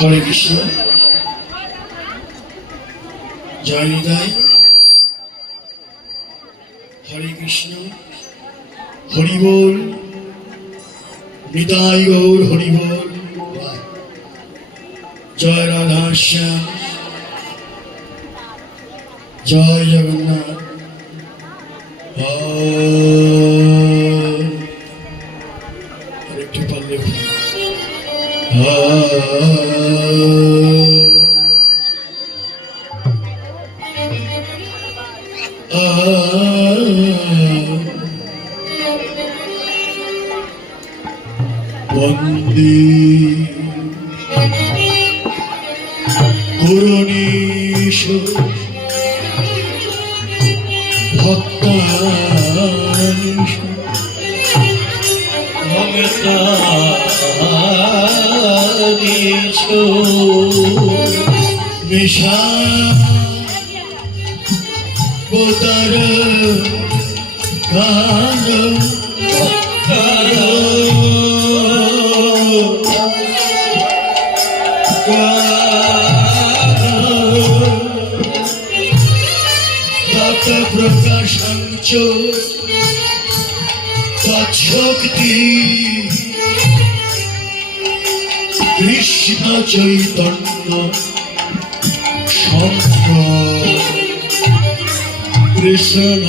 হরে কৃষ্ণ, জয় নিতাই। হরে কৃষ্ণ, হরি বল, নিতাই গৌর হরি বল। জয় রাধা শ্যাম, জয় জগন্নাথ। আরেকটু পারলে বন্দে পুরনীশ ভক্তানীশ ভক্তানীশ মিশা বোতার গান প্রকাশাঞ্চ তৎশক্তি কৃষ্ণ চৈতন্য শঙ্খ কৃষ্ণ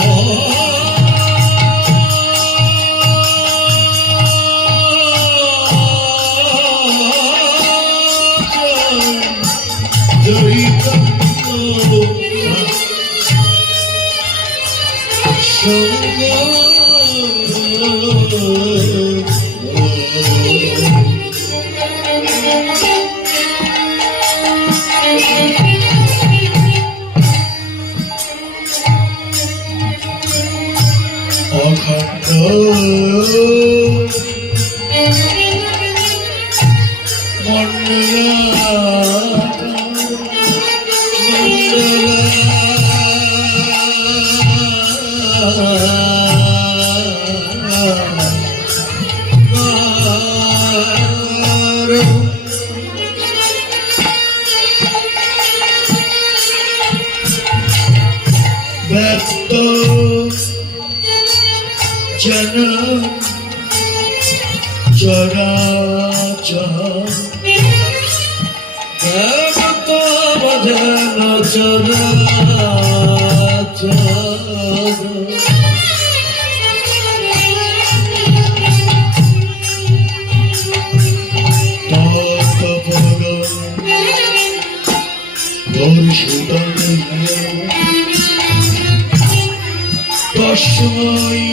তস্मै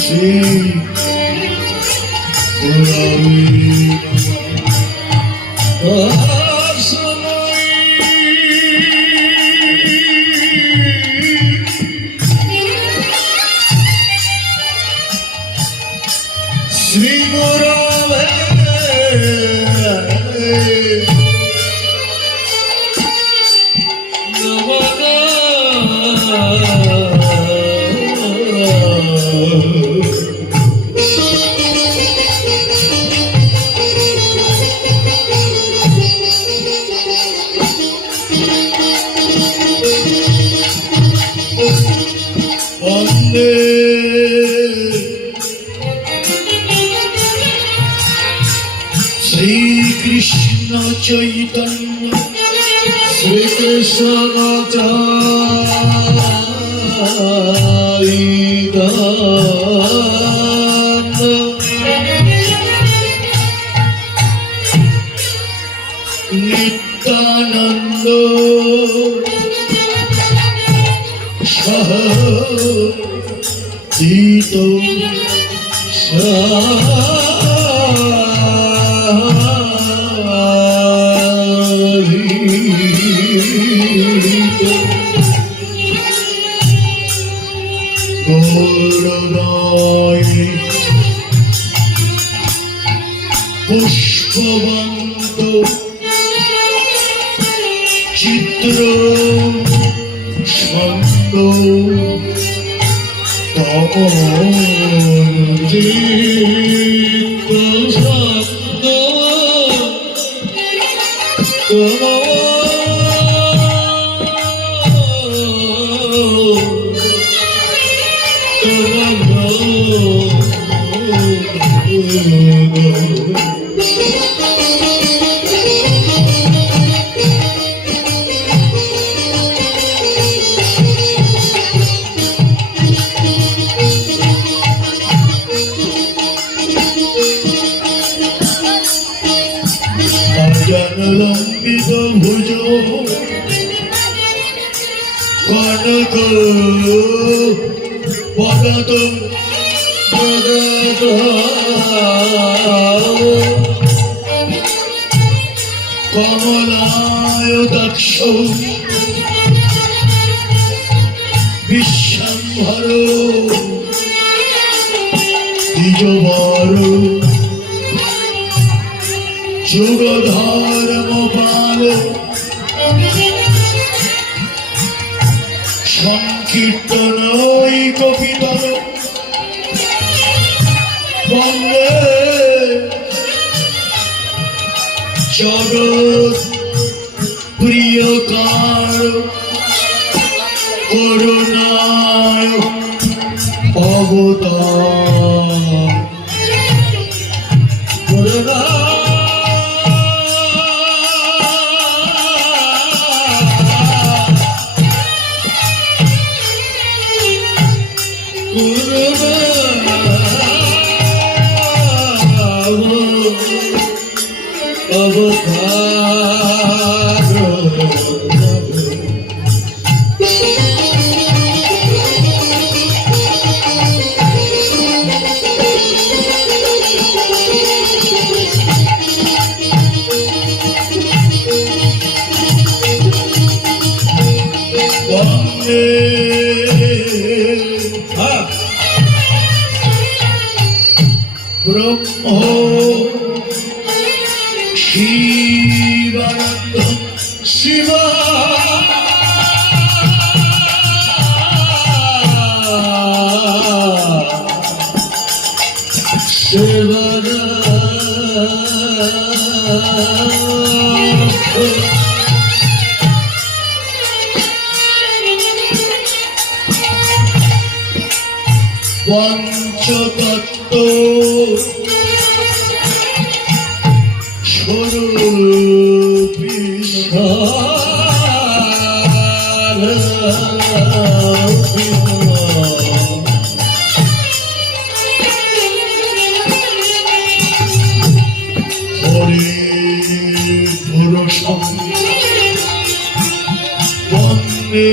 শ্রী গুরবে তস্मै শ্রী গুরবে বন্দে শ্রীকৃষ্ণ চৈতন্য শ্রীকৃষ্ণ নিত্যানন্দ সহ দিত গৌরবায় পুষ্পবন্ত চিত্র ছন্দ লম্বিত ভুজ কনক বদত কমলায় দক্ষ বিশ্বম্ভর দ্বিজবর যুগধর্ম পাল সংকীর্তন কবিতর বন্দে জগৎ প্রিয়কার করুণায় অবতার করুণা ব্রহ্ম শিবানন্দ শিব পঞ্চতত্ত্ব স্বরূপী হরে পুরুষ বন্দে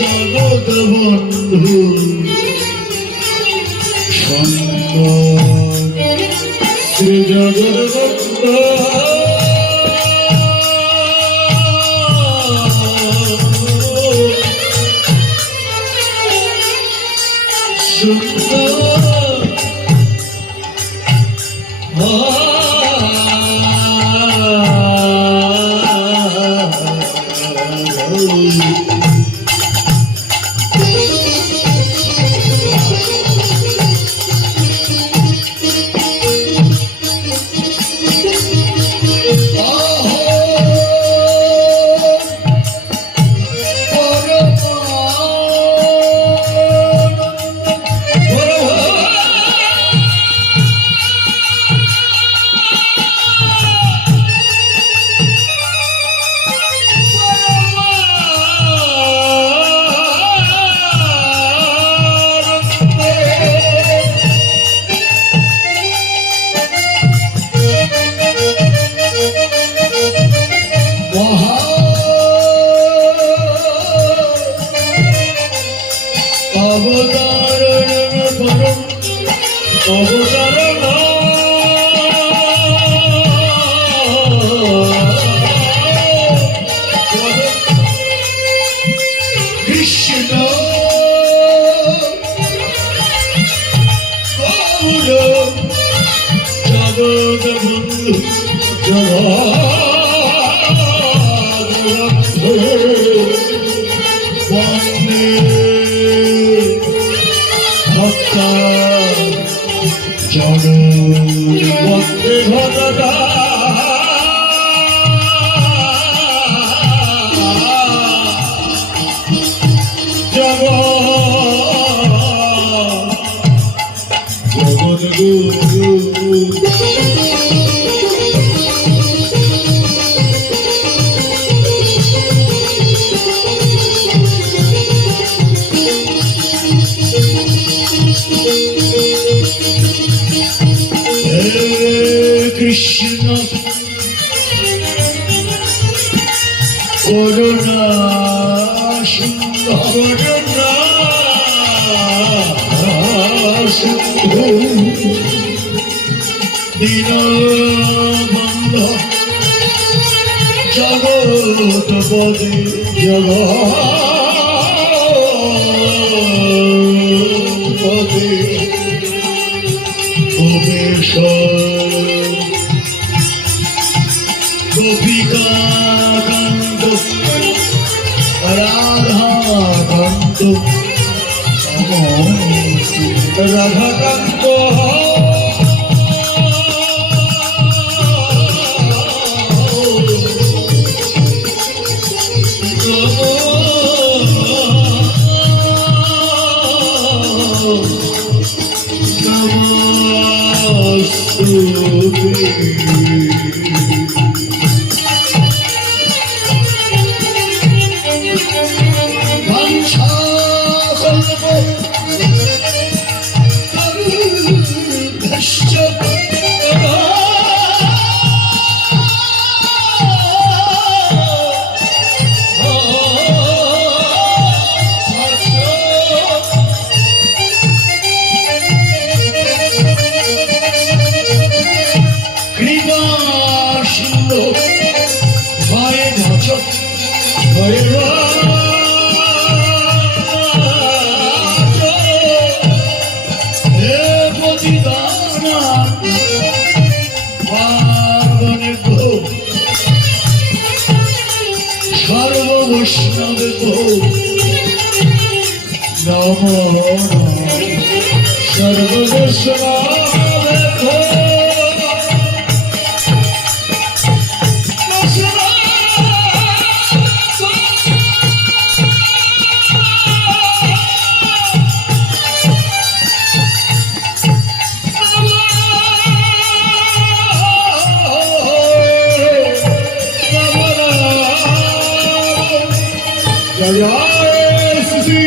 জগৎ বন্ধু শ্রী জগৎ কৃষ্ণ জগৎ বন্ধু বন্দে ভক্তা জন বন্দে ভগতা জগৎ গুরু কৃষ্ণ করুণা সিন্ধু করুণা সিন্ধু দীনবন্ধ জগৎপতি জগৎপতি গোপেশ গোপিকাকান্ত রাধাকান্ত রাধাকান্ত সর্ববৈষ্ণব নম সর্ববৈষ্ণব জয় শ্রী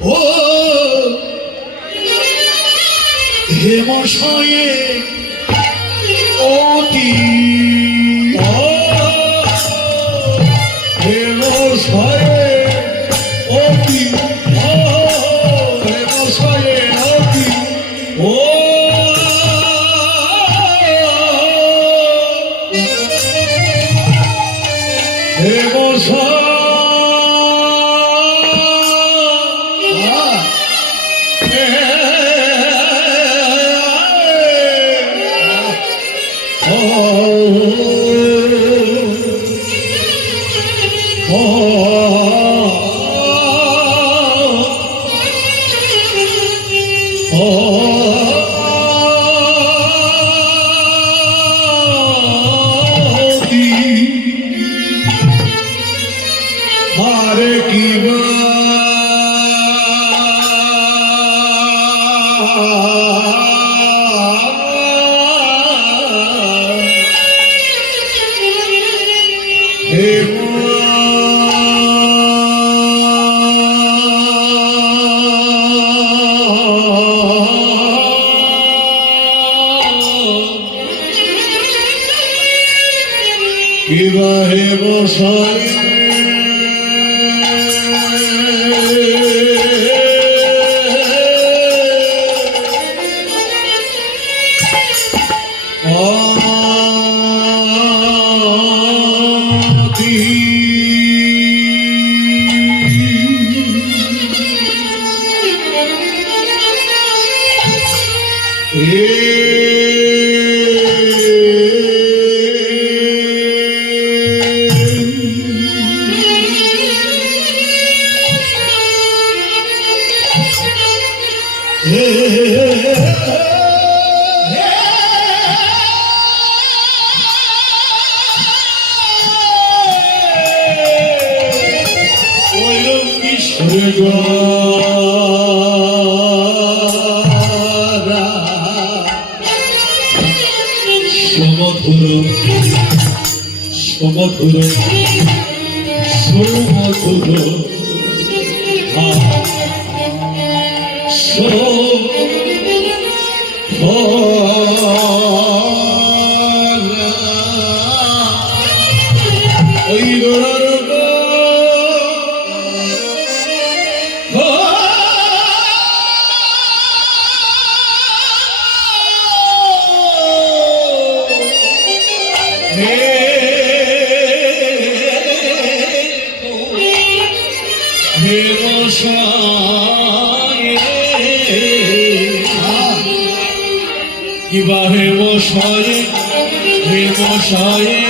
ও হে মশায়ে অতি হে মশায়ে অতি হে মশায়ে অতি ও হে মশায়ে Hare Kiva Kiva Hevo Shaya Somadhura, Somadhura, Kiva Hevo Shaya, Hevo Shaya,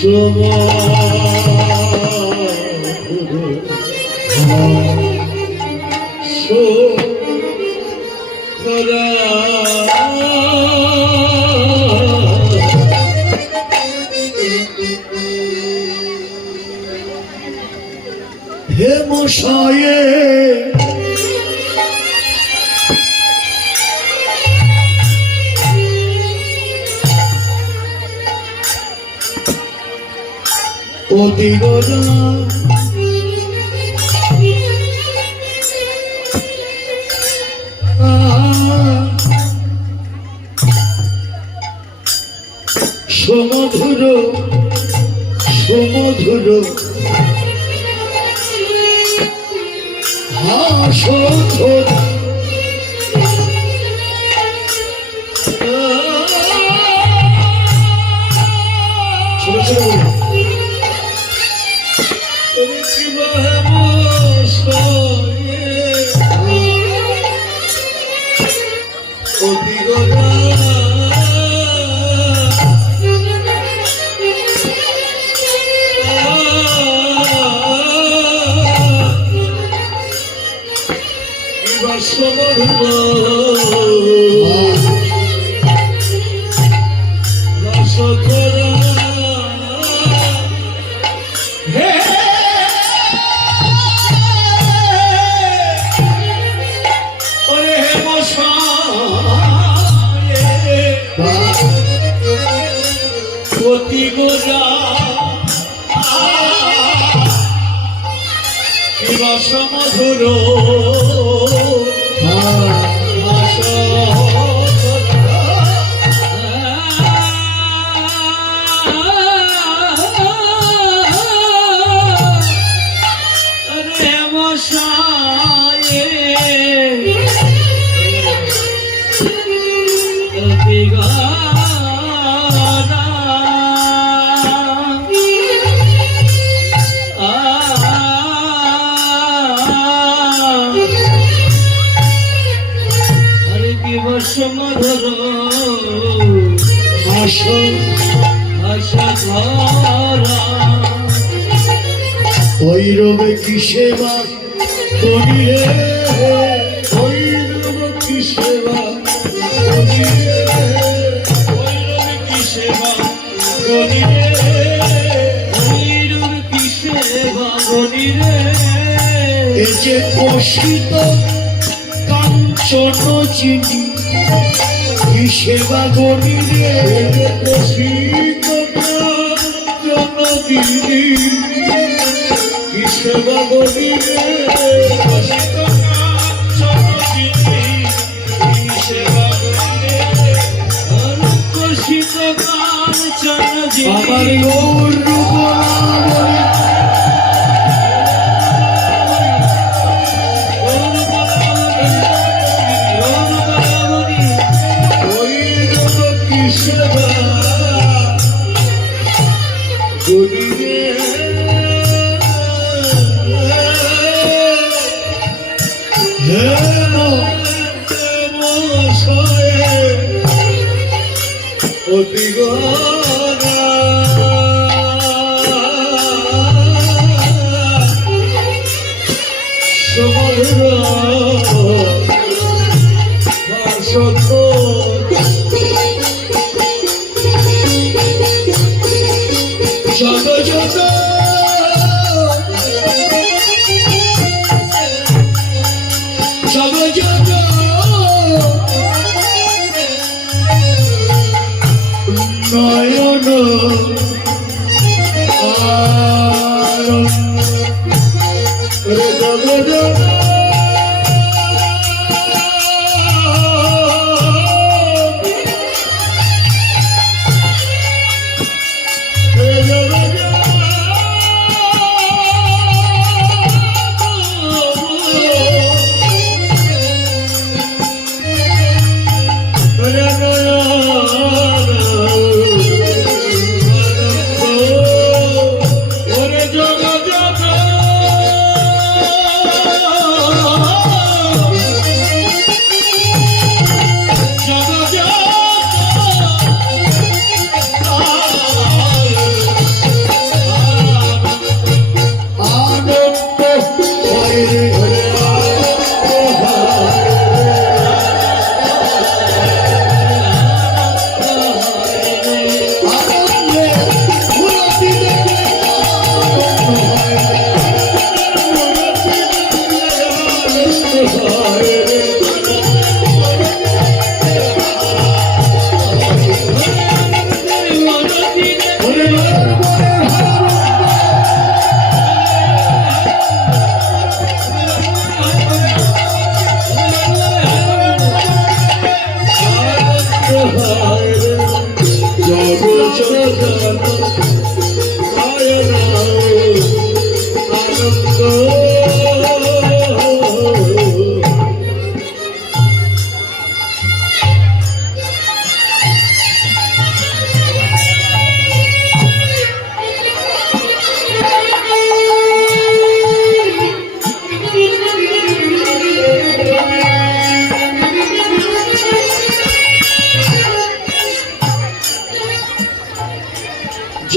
হে মশায়ে অতি গোরা সমধুর সমধুর হাসধর সমধুর সমধুর ভৈরবে কি সেবা করিলে ভৈরব কি সেবা করিলে ভৈরবে কি সেবা করিলে ভৈরব কি সেবা করিলে এ যে কষিত কাঞ্চন চিনি কি সেবা করিলে কষিত কাঞ্চন চিনি কি সেবা করিলে কষিত কাঞ্চন চিনি কি সেবা করিলে কষিত কাঞ্চন চিনি আমার গৌর রূপ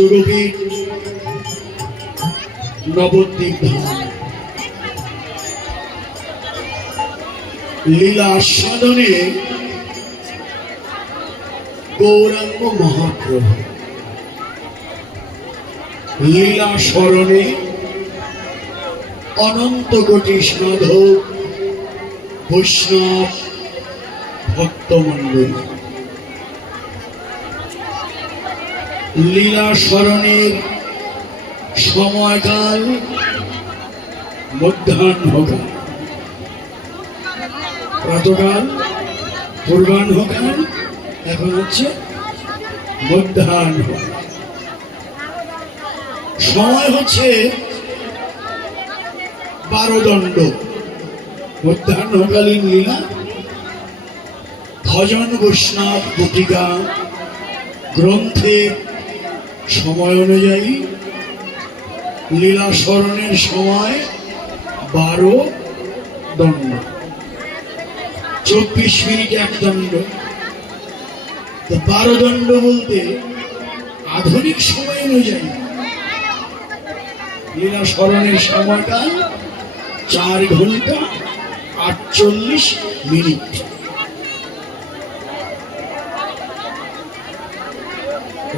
যোগপীঠ নবদ্বীপ ধাম। লীলা আস্বাদনে গৌরাঙ্গ মহাপ্রভু, লীলা স্মরণে অনন্ত কোটি সাধক বৈষ্ণব ভক্তমণ্ডলী। লীলা স্মরণের সময়কাল মধ্যাহ্নকাল, প্রাতকাল, পূর্বাহ্নকাল, এখন হচ্ছে মধ্যাহ্নকাল। সময় হচ্ছে 12 দণ্ড। মধ্যাহ্নকালীন লীলা ভজন বৈষ্ণব বটিকা গ্রন্থের সময় অনুযায়ী লীলা স্মরণের সময় 12 দণ্ড, 24 মিনিট এক দণ্ড। 12 দণ্ড বলতে আধুনিক সময় অনুযায়ী লীলা স্মরণের সময়কাল 4 ঘন্টা 48 মিনিট।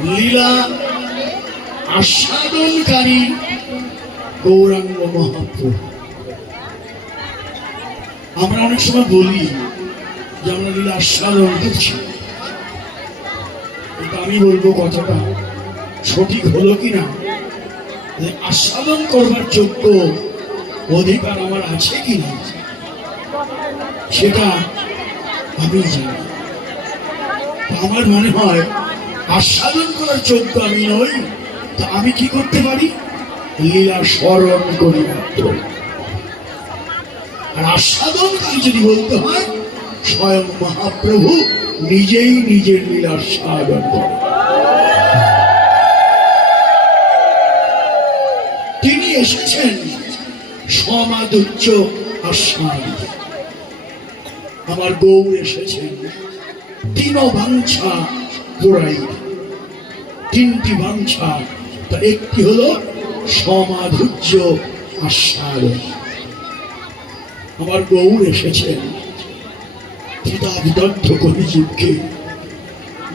লীলা আস্বাদনকারী গৌরাঙ্গ মহাপ্রভু। আমরা অনেক সময় বলি যে আমরা লীলা আস্বাদন করছি, কিন্তু আমি বলবো কথাটা সঠিক হলো কিনা, আস্বাদন করবার যোগ্য অধিকার আমার আছে কিনা সেটা আমি জানি। আমার মনে হয় আস্বাদন করার যোগ্য আমি নই, তা আমি কি করতে পারি? লীলা স্মরণ করি মাত্র। আর আস্বাদনকারী যদি বলতে হয়, স্বয়ং মহাপ্রভু নিজেই নিজের লীলার স্বাদন করেন। তিনি এসেছেন সমাদুচ্চ আস্বাদ। আমার গৌর এসেছেন তিন বাঞ্ছা পুরাই। 3টি বাঞ্ছা, তা একটি হলো সমাধুর্য আস্বাদ। আমার গৌর এসেছেন পিতাবিদগ্ধ কলিযুগকে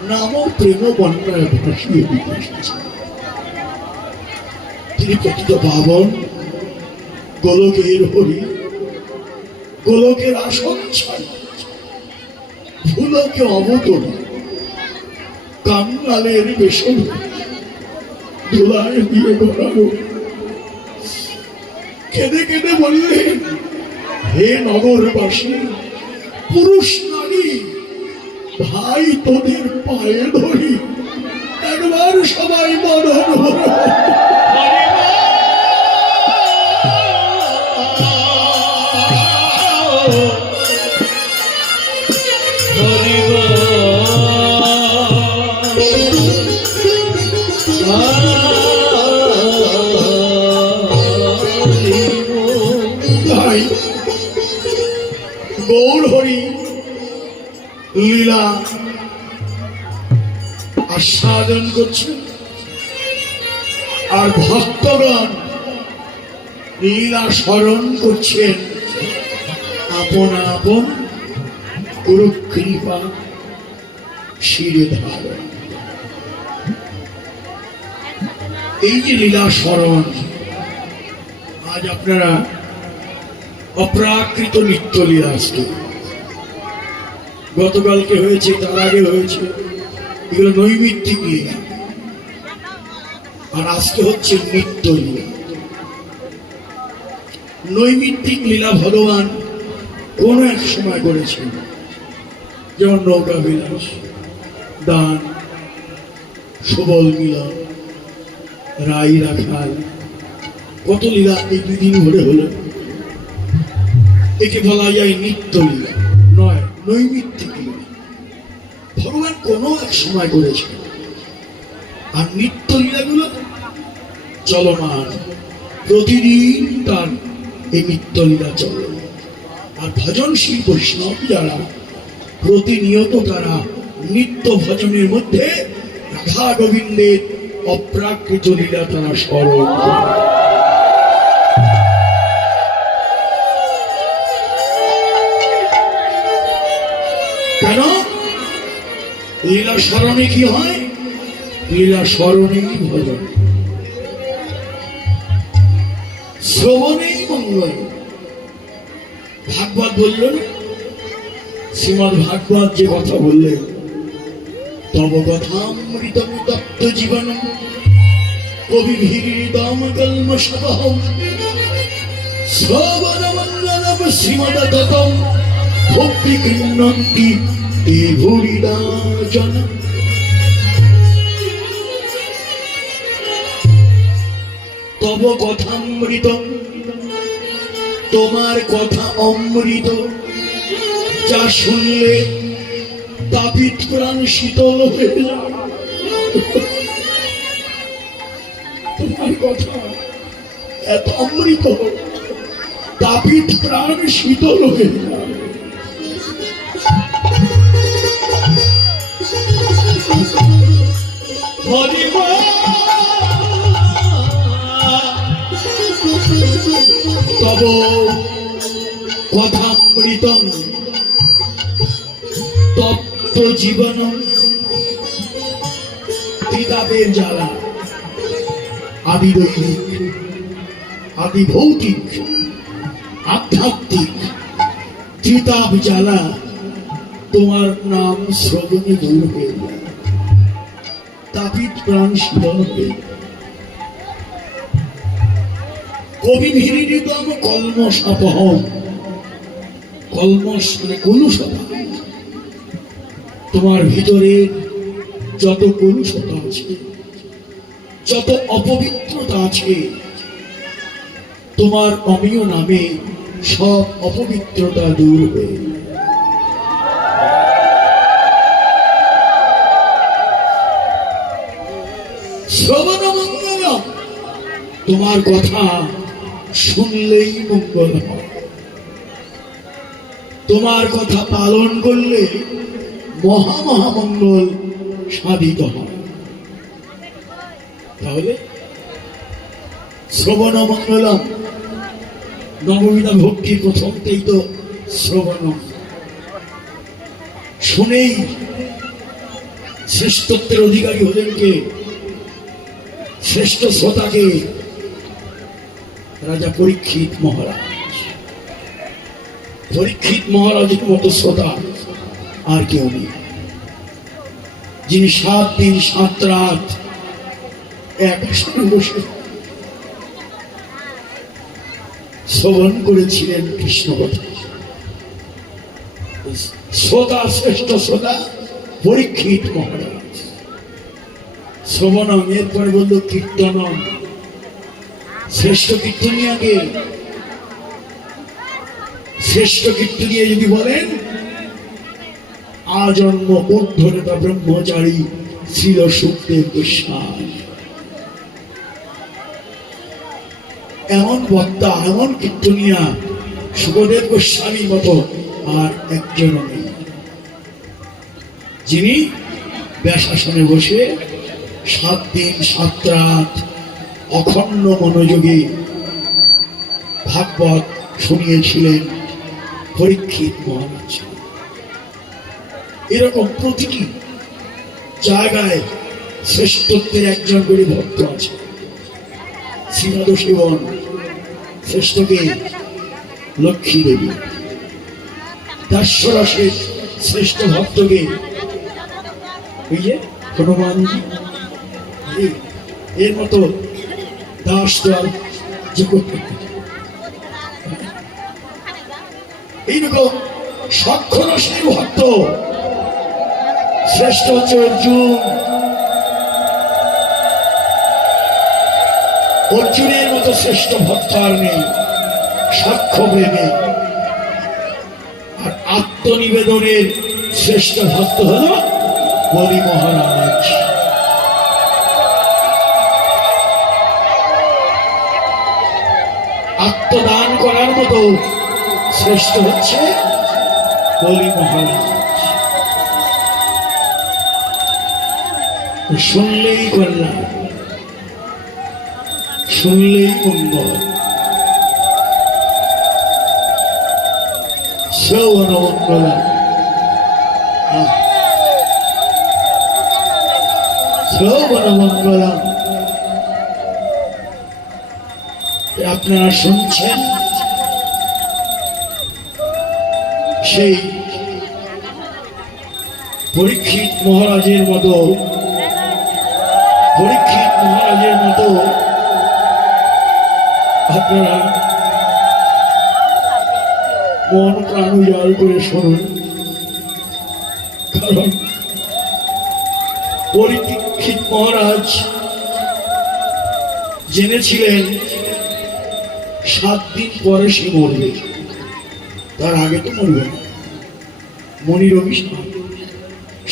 নাম প্রেম বন্যায় ভাসিয়ে দিতে এসেছেন। তিনি পতিত পাবন, গোলকের হরি, গোলকের আসন ছাড়ি, ভুলকে অবতর, কাঙ্গালের বেশন ধুলায় দিয়ে গড়ানো। কেঁদে কেঁদে বললেন, হে নগরবাসী, পুরুষ নারী ভাই, তোদের পায়ে ধরি, একবার সবাই মরণ গৌর হরি লীলা আস্বাদন করছেন, আর ভক্তগণ লীলা স্মরণ করছেন আপন আপন গুরু কৃপা শিরে ধারণ। এই যে লীলা স্মরণ, আজ আপনারা অপ্রাকৃত নিত্য লীলা আজকে, গতকালকে হয়েছে, তার আগে হয়েছে, এগুলো নৈমিত্তিক লীলা, আর আজকে হচ্ছে নিত্য লীলা। নৈমিত্তিক লীলা ভগবান কোন এক সময় করেছেন, যেমন নৌকা বিলাস, দান, সুবল মিলন, রাই রাখাল, কত লীলা এই 2 দিন ধরে হলো। একে বলা যায় নিত্য লীলা নয়, নৈমিত্তিক লীলা। ভগবান কোনো এক সময় করেছেন, আর নিত্য লীলাগুলো চলমান, প্রতিদিন তার এই নিত্য লীলা চলে। আর ভজনশীল বৈষ্ণব যারা প্রতিনিয়ত তারা নিত্য ভজনের মধ্যে রাধা গোবিন্দের অপ্রাকৃত লীলা তারা স্মরণ করে। কেন? লীলা স্মরণে কি হয়? লীলা স্মরণেই ভজন, শ্রবণেই মঙ্গল। ভাগবত বলল না, শ্রীমদ ভাগবত যে কথা বললেন, তব কথামৃতম তপ্ত জীবনম কবিভিরিদম কল্মষবহম শ্রবণমঙ্গলম শ্রীমদততম ভক্তি গৃহ্ণন্তি তে ভুরিদা জন। তব কথামৃতম, তোমার কথা অমৃত, যা শুনলে তাপিত প্রাণ শীতল হয়ে যায়। তোমার কথা এত অমৃত, তাপিত প্রাণ শীতল হয়ে যায়। তব কথামৃতম তপ্ত জীবন, কিতাবের জ্বালা, আদি দৈহিক, আদি ভৌতিক, আধ্যাত্মিক কিতাব জ্বালা তোমার নাম শ্রবণে দূর হয়ে যায়, তাপিত প্রাণ শীতল হয়ে যায়। কবি ভিরিতম কলমষাপহম, কলমষ মানে কলুষতা, তোমার ভিতরে যত কলুষতা আছে, যত অপবিত্রতা আছে, তোমার অমীয় নামে সব অপবিত্রতা দূর হয়ে শ্রবণ মঙ্গল। তোমার কথা শুনলেই মঙ্গল হয়, তোমার কথা পালন করলে মহামহামঙ্গল সাধিত হয়। তাহলে শ্রবণ মঙ্গলম, নববিধা ভক্তির প্রথমতেই তো শ্রবণ, শুনেই শ্রেষ্ঠত্বের অধিকারী হলেন কে? শ্রেষ্ঠ শ্রোতাকে রাজা পরীক্ষিত মহারাজ। পরীক্ষিত মহারাজের মতো শ্রোতা আর কেউ নেই, যিনি 7 দিন 7 রাত এক আসনে বসে শ্রবণ করেছিলেন কৃষ্ণ কথা। শ্রোতা, শ্রেষ্ঠ শ্রোতা পরীক্ষিত মহারাজ। শ্রবণম, এরপরে বলল কীর্তনম, শ্রেষ্ঠ কীর্তনিয়াকে। শ্রেষ্ঠ কীর্তনিয়া যদি বলেন, আজন্ম উদ্ধরেতা ব্রহ্মচারী ছিল সুখদেব গোস্বামী। এমন বক্তা, এমন কীর্তনিয়া সুখদেব গোস্বামীর মতো আর একজন নেই, যিনি ব্যাসাসনে বসে 7 দিন 7 রাত অখণ্ড মনোযোগে ভাগবত শুনিয়েছিলেন পরীক্ষিত মহারাজ। এরকম প্রতিটি জায়গায় শ্রেষ্ঠত্বের একজন করে ভক্ত আছে। শ্রীমদ শিবন শ্রেষ্ঠকে লক্ষ্মী দেবী, দাস্যরসের শ্রেষ্ঠ ভক্তকে ওই যে হনুমানজি। এর মতো দাস তো আর এইরকম সক্ষরসের ভক্ত শ্রেষ্ঠ হচ্ছে অর্জুন। অর্জুনের মতো শ্রেষ্ঠ ভক্ত আর নেই, সাক্ষ্য প্রেমে। আর আত্মনিবেদনের শ্রেষ্ঠ ভক্ত হল বলি মহারাজ। আত্মদান করার মতো শ্রেষ্ঠ হচ্ছে বলি মহারাজ। শুনলেই করলাম, শুনলেই মঙ্গল। শ্রবণ মঙ্গল, শ্রবণ মঙ্গল। আপনারা শুনছেন সেই পরীক্ষিত মহারাজের মতো, পরীক্ষিত মহারাজের মতো আপনারা মন প্রাণ উজাড় করে শুনুন। কারণ পরীক্ষিত মহারাজ জেনেছিলেন 7 দিন পরে সে মরবে, তার আগে তো মরবে না। মনির অভিশাপ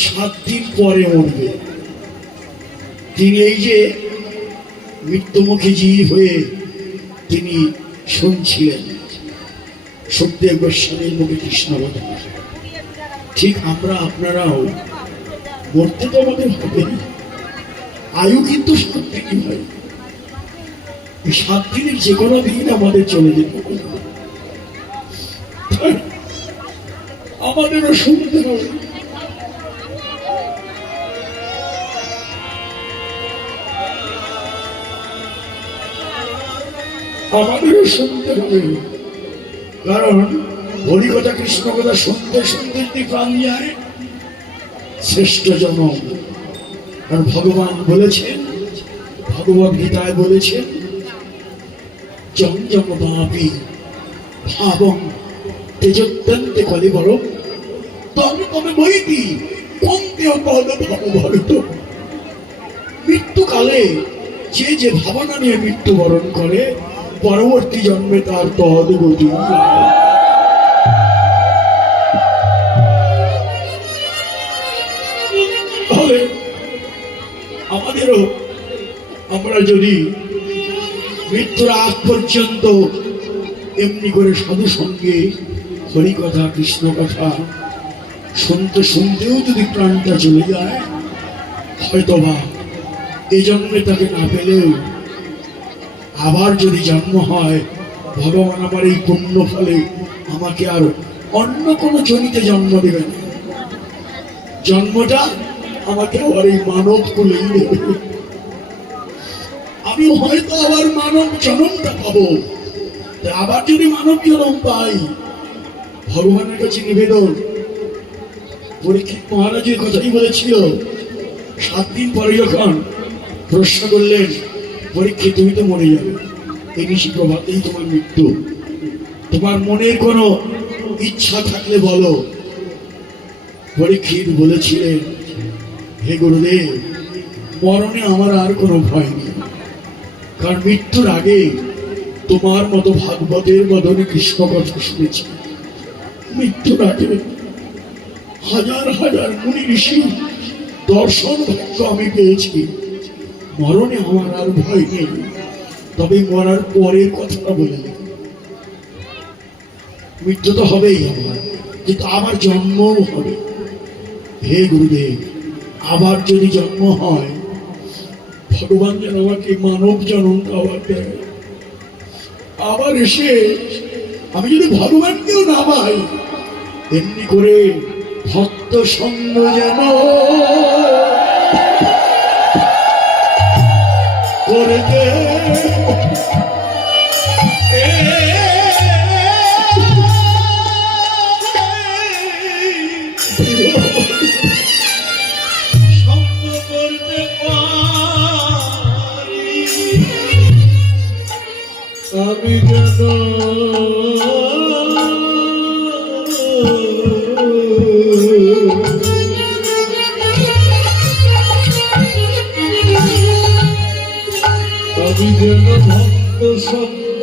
7 দিন পরে মরবে। তিনি এই যে মৃত্যুমুখী জীব হয়ে তিনি শুনছিলেন সুখদেব গোস্বামীর মুখে কৃষ্ণ কথা। ঠিক আমরা আপনারাও মরতে তো আমাদের হবে না, আয়ু কিন্তু 7 দিনই হয়। এই 7 দিনের যে কোনো দিন আমাদের চলে যেতে হবে, আমাদেরও শুনতে হবে। আমাদেরও শুনতে হবে, কারণ হরিকথা কৃষ্ণ কথা শুনতে শুনতে যদি প্রাণ যায় শ্রেষ্ঠ জন্ম। আর ভগবান বলেছেন, ভগবত গীতায় বলেছেন, জম জম বাপি ভাবং তেজত্যন্তে কলিবরম তম তমে বইতি কন্তে ভগবত। মৃত্যুকালে যে যে ভাবনা নিয়ে মৃত্যুবরণ করে পরবর্তী জন্মে তার তদ গতি। তাহলে আমাদেরও আমরা যদি মৃত্যুর আগ পর্যন্ত এমনি করে সাধু সঙ্গে হরি কথা কৃষ্ণ কথা শুনতে শুনতেও যদি প্রাণটা চলে যায়, হয়তোবা এই জন্মে তাকে না পেলেও আবার যদি জন্ম হয়, ভগবান আমার এই পুণ্য ফলে আমাকে আর অন্য কোনো জনিতে জন্ম দেবে না, জন্মটা আমাকে আবার এই মানব কুলেই দেবে। আমি হয়তো আবার মানব জন্মটা পাবো। আবার যদি মানব জন্ম পাই, ভগবানের কাছে নিবেদন। পরীক্ষিত মহারাজের কথাই বলেছিল, 7 দিন পরে যখন প্রশ্ন করলেন, পরীক্ষিত তুমি তো মরে যাবে, এই নিশি প্রভাতেই তোমার মৃত্যু, তোমার মনের কোনো ইচ্ছা থাকলে বলো। পরীক্ষিত বলেছিলেন, হে গুরুদেব, মরণে আমার আর কোনো ভয় নেই, কারণ মৃত্যুর আগে তোমার মতো ভাগবতের বদনে কৃষ্ণ কথা শুনেছি। মৃত্যুর আগে হাজার হাজার মুনি ঋষি দর্শন ভাগ্য আমি পেয়েছি। মরণে আমার আর ভয় নেই, তবে মরার পরের কথাটা বলে, মৃত্যু তো হবেই আমার, কিন্তু আবার জন্মও হবে। হে গুরুদেব, আবার যদি জন্ম হয়, ভগবান যেন আমাকে মানব জন্মটা আবার দেয়। আবার এসে আমি যদি ভগবানকেও না পাই, এমনি করে ভক্ত সঙ্গ যেন করে দে। আমি যেন ভক্ত সঙ্গ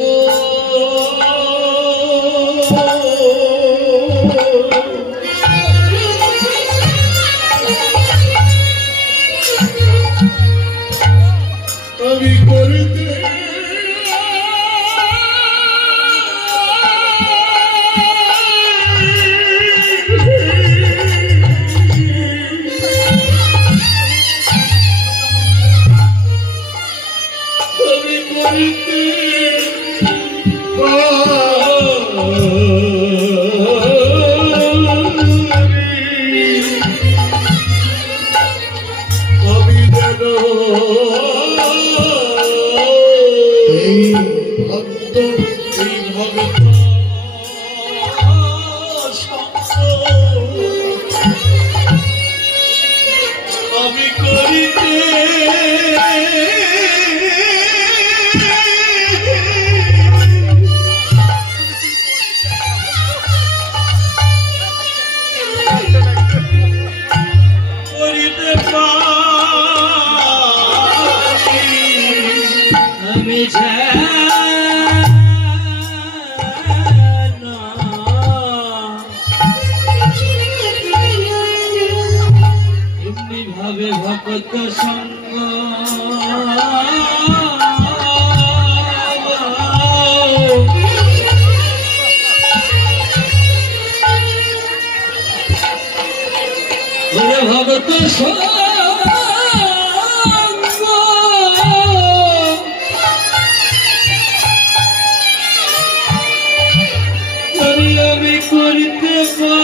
আমি করিতে আমি করিতে আমি যেন এই ভক্ত এই ভগত আমি করিতে করিতে পারি আমি এমনি ভাবে ভগত সঙ্গ ওরে ভগত সঙ্গ করি আমি করিতে পারি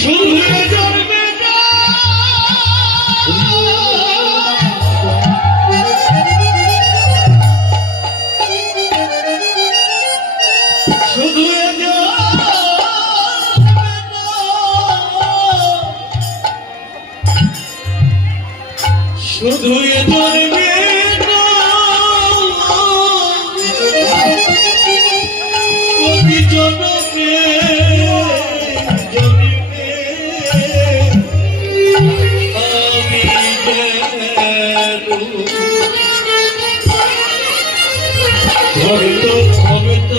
শুধু জন্মে শুধু শুধু জন্মে প্রতি জনমে জন্মে আমি ভক্ত ভগত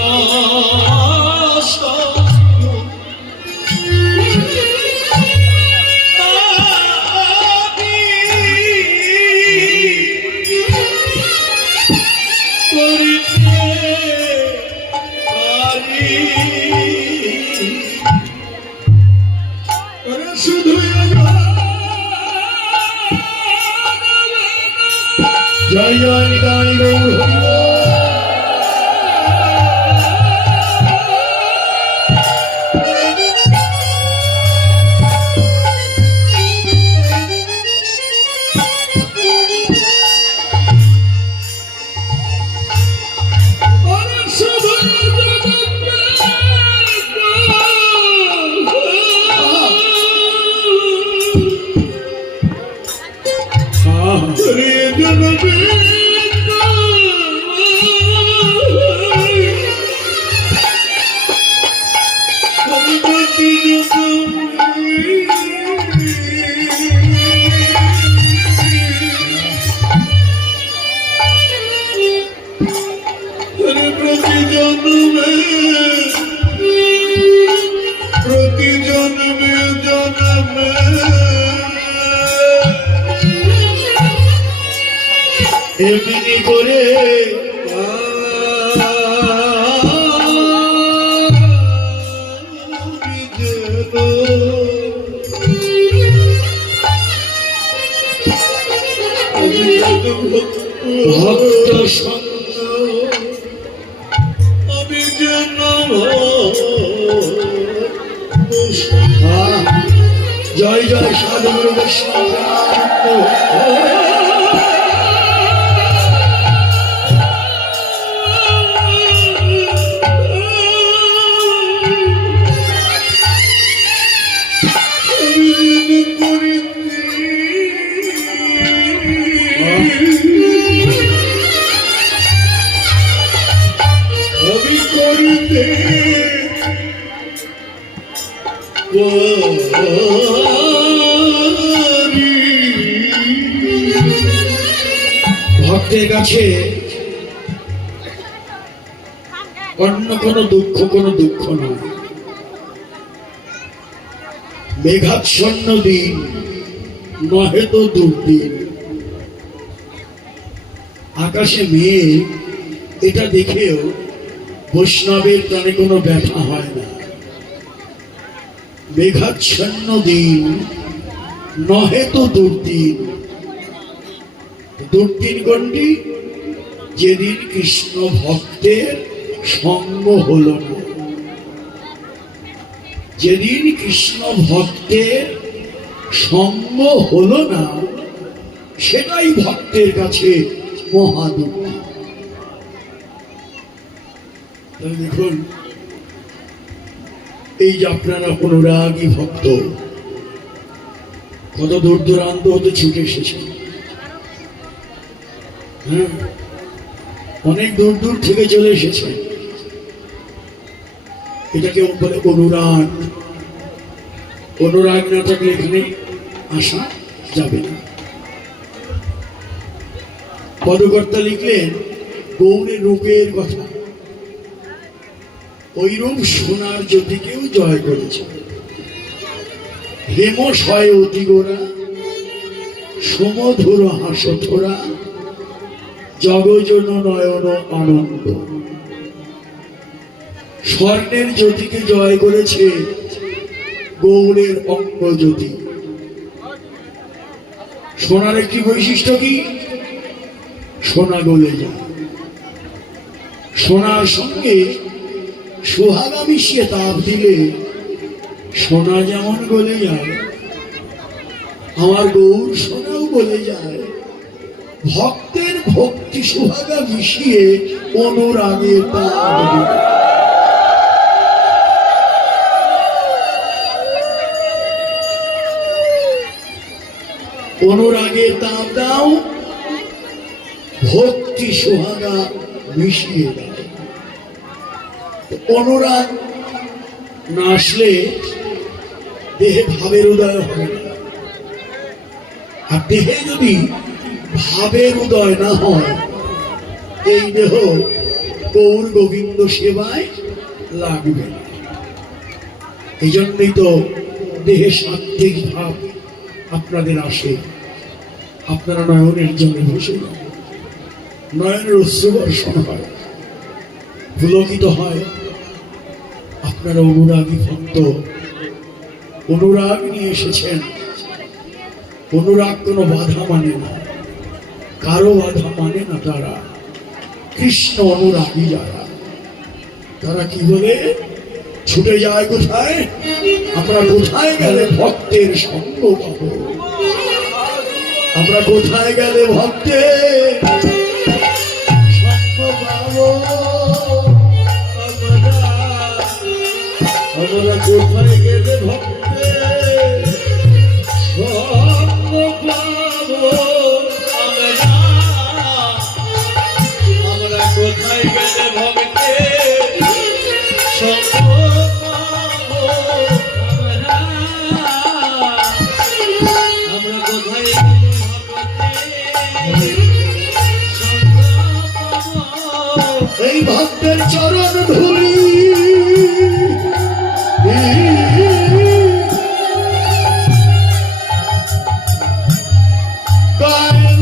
শুধু জয় জয় নিতাই গৌর হরি প্রতি জন্মে জন্মে এমনি করে ভক্ত সঙ্গ আমি যেন জয় জয় সাধু গুরু বৈষ্ণব ভক্তের কাছে অন্য কোনো দুঃখ নয়। মেঘাচ্ছন্ন দিন নহে তো দুর্দিন, আকাশে মেঘ এটা দেখেও বৈষ্ণবের প্রাণে কোনো ব্যথা হয় না। মেঘাচ্ছন্ন দিন নহে তো দুর্দিন। দুর্দিন কোনটি? যেদিন কৃষ্ণ ভক্তের সঙ্গ হলো না। যেদিন কৃষ্ণ ভক্তের সঙ্গ হলো না, সেটাই ভক্তের কাছে মহা দুঃখ। দেখুন, এই যে আপনারা অনুরাগী ভক্ত, কত দূর দূরান্ত হতে ছুটে এসেছেন। হ্যাঁ, অনেক দূর দূর থেকে চলে এসেছেন। এটাকে বলে অনুরাগ। অনুরাগ না থাকলে এখানে আসা যাবে না। পদকর্তা লিখলেন গৌরের রূপের কথা। ওই রূপ সোনার জ্যোতিকেও জয় করেছে। হেমশয় অতি গোরা, সমধুর হাসথোরা, জগজন নয়ন আনন্দ। স্বর্ণের জ্যোতিকে জয় করেছে গৌরের অঙ্গ জ্যোতি। সোনার একটি বৈশিষ্ট্য কি? সোনা গলে যায়। সোনার সঙ্গে সোহাগা মিশিয়ে তাপ দিলে সোনা যেমন গলে যায়, আমার গৌর সোনাও গলে যায়। ভক্তের ভক্তি সোহাগা মিশিয়ে অনুরাগের তাপ দিলে। অনুরাগের তাপ দাও, ভক্তি সোহাগা মিশিয়ে দাও। অনুরাগ না আসলে দেহে ভাবের উদয় হবে না। আর দেহে যদি ভাবের উদয় না হয়, এই দেহ গৌর গোবিন্দ সেবায় লাগবে না। এই জন্যই তো দেহে সাত্ত্বিক ভাব আপনাদের আসে। আপনারা নয়নের জন্য বসে যান, নয়নের অশ্রুবর্ষণ হয়, পুলকিত হয়। আপনারা অনুরাগী ভক্ত, অনুরাগ নিয়ে এসেছেন। অনুরাগ কোনো বাধা মানে না, কারো বাধা মানে না। তারা কৃষ্ণ অনুরাগী যারা, তারা কি বলে? ছুটে যায় কোথায়? আমরা কোথায় গেলে ভক্তের সঙ্গ পাবো? আমরা কোথায় গেলে ভক্তের সঙ্গ পাবো? আমরা কোথায় গেলে ভক্তের সঙ্গ পাবো? আমরা কোথায় গেলে ভক্তের সঙ্গ পাবো? আমরা কোথায় গেলে ভক্তের সঙ্গ পাবো? এই ভক্তের চরণ ধুলি গায়ে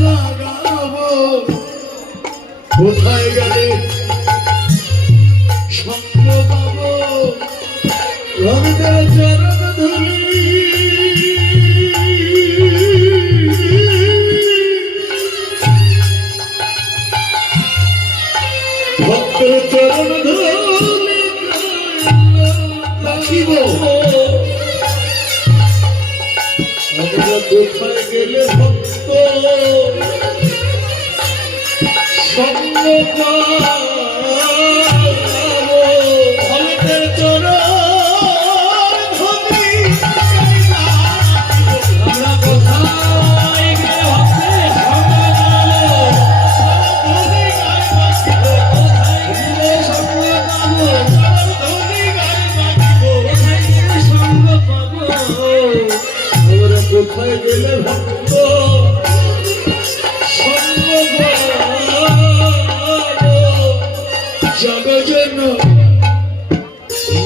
লাগাবো। কোথায় গেলে সঙ্গ পাবো? ভক্তের চরণ ধুলি ভক্তের চরণ ধুলি রাখিব। আমরা কোথায় গেলে ভক্ত সঙ্গ পাবো? ভক্তের চরণ ধুলি আমরা কোথায় গেলে ভক্তের সঙ্গ পাবো? ধুলি গায়ে বাঁধিব। কোথায় গেলে সঙ্গ পাবো? ধুলি গায়ে বাঁধিব। কোথায় গেলে সঙ্গ পাবো? আমরা কোথায় গেলে ভক্ত সঙ্গ পাবো? জগজন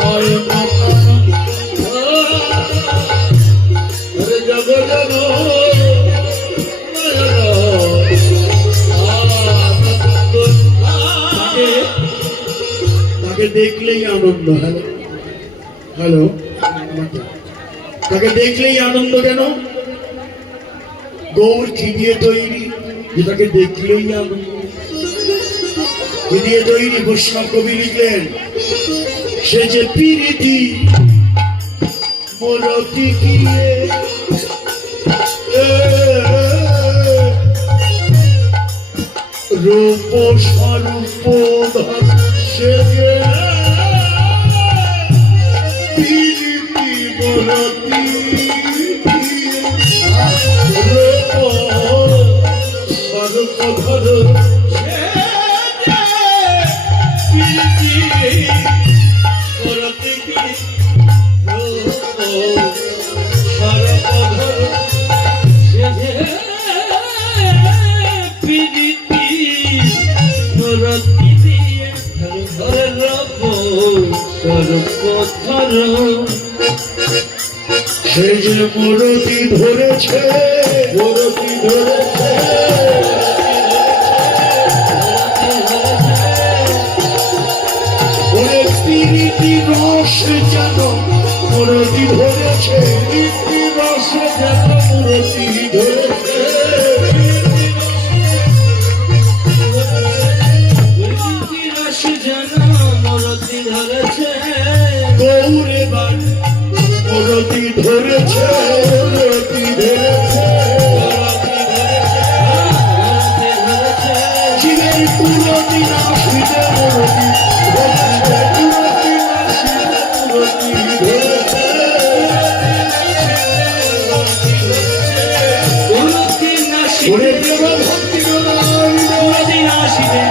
নয়ন আনন্দ। ওরে জগজন তাকে দেখলেই আনন্দ। হ্যালো হ্যালো, তাকে দেখলেই আনন্দ। কেন? গৌর কি দিয়ে তৈরি, যেটাকে দেখলেই আনন্দ। কি দিয়ে তৈরি? বৈষ্ণব কবি লিখলেন, সে যে প্রীতি মূরতি কিয়ে রূপ স্বরূপ ধর, সে যে প্রীতি মূরতি রূপ স্বরূপ ধর, সে যে মূরতি ধরেছে, মূরতি ধরেছে, ওরে প্রীতি রস যেন মূরতি ধরেছে, প্রীতি রস যেন মূরতি ধরেছে, গৌরে বান মূরতি ধরেছে, মূরতি ধরেছে, জীবের মূরতি নাশিতে মূরতি ধরেছে, মূরতি নাশিতে মূরতি ধরেছে, ওরে প্রেম ভক্তি মূরতি নাশিতে,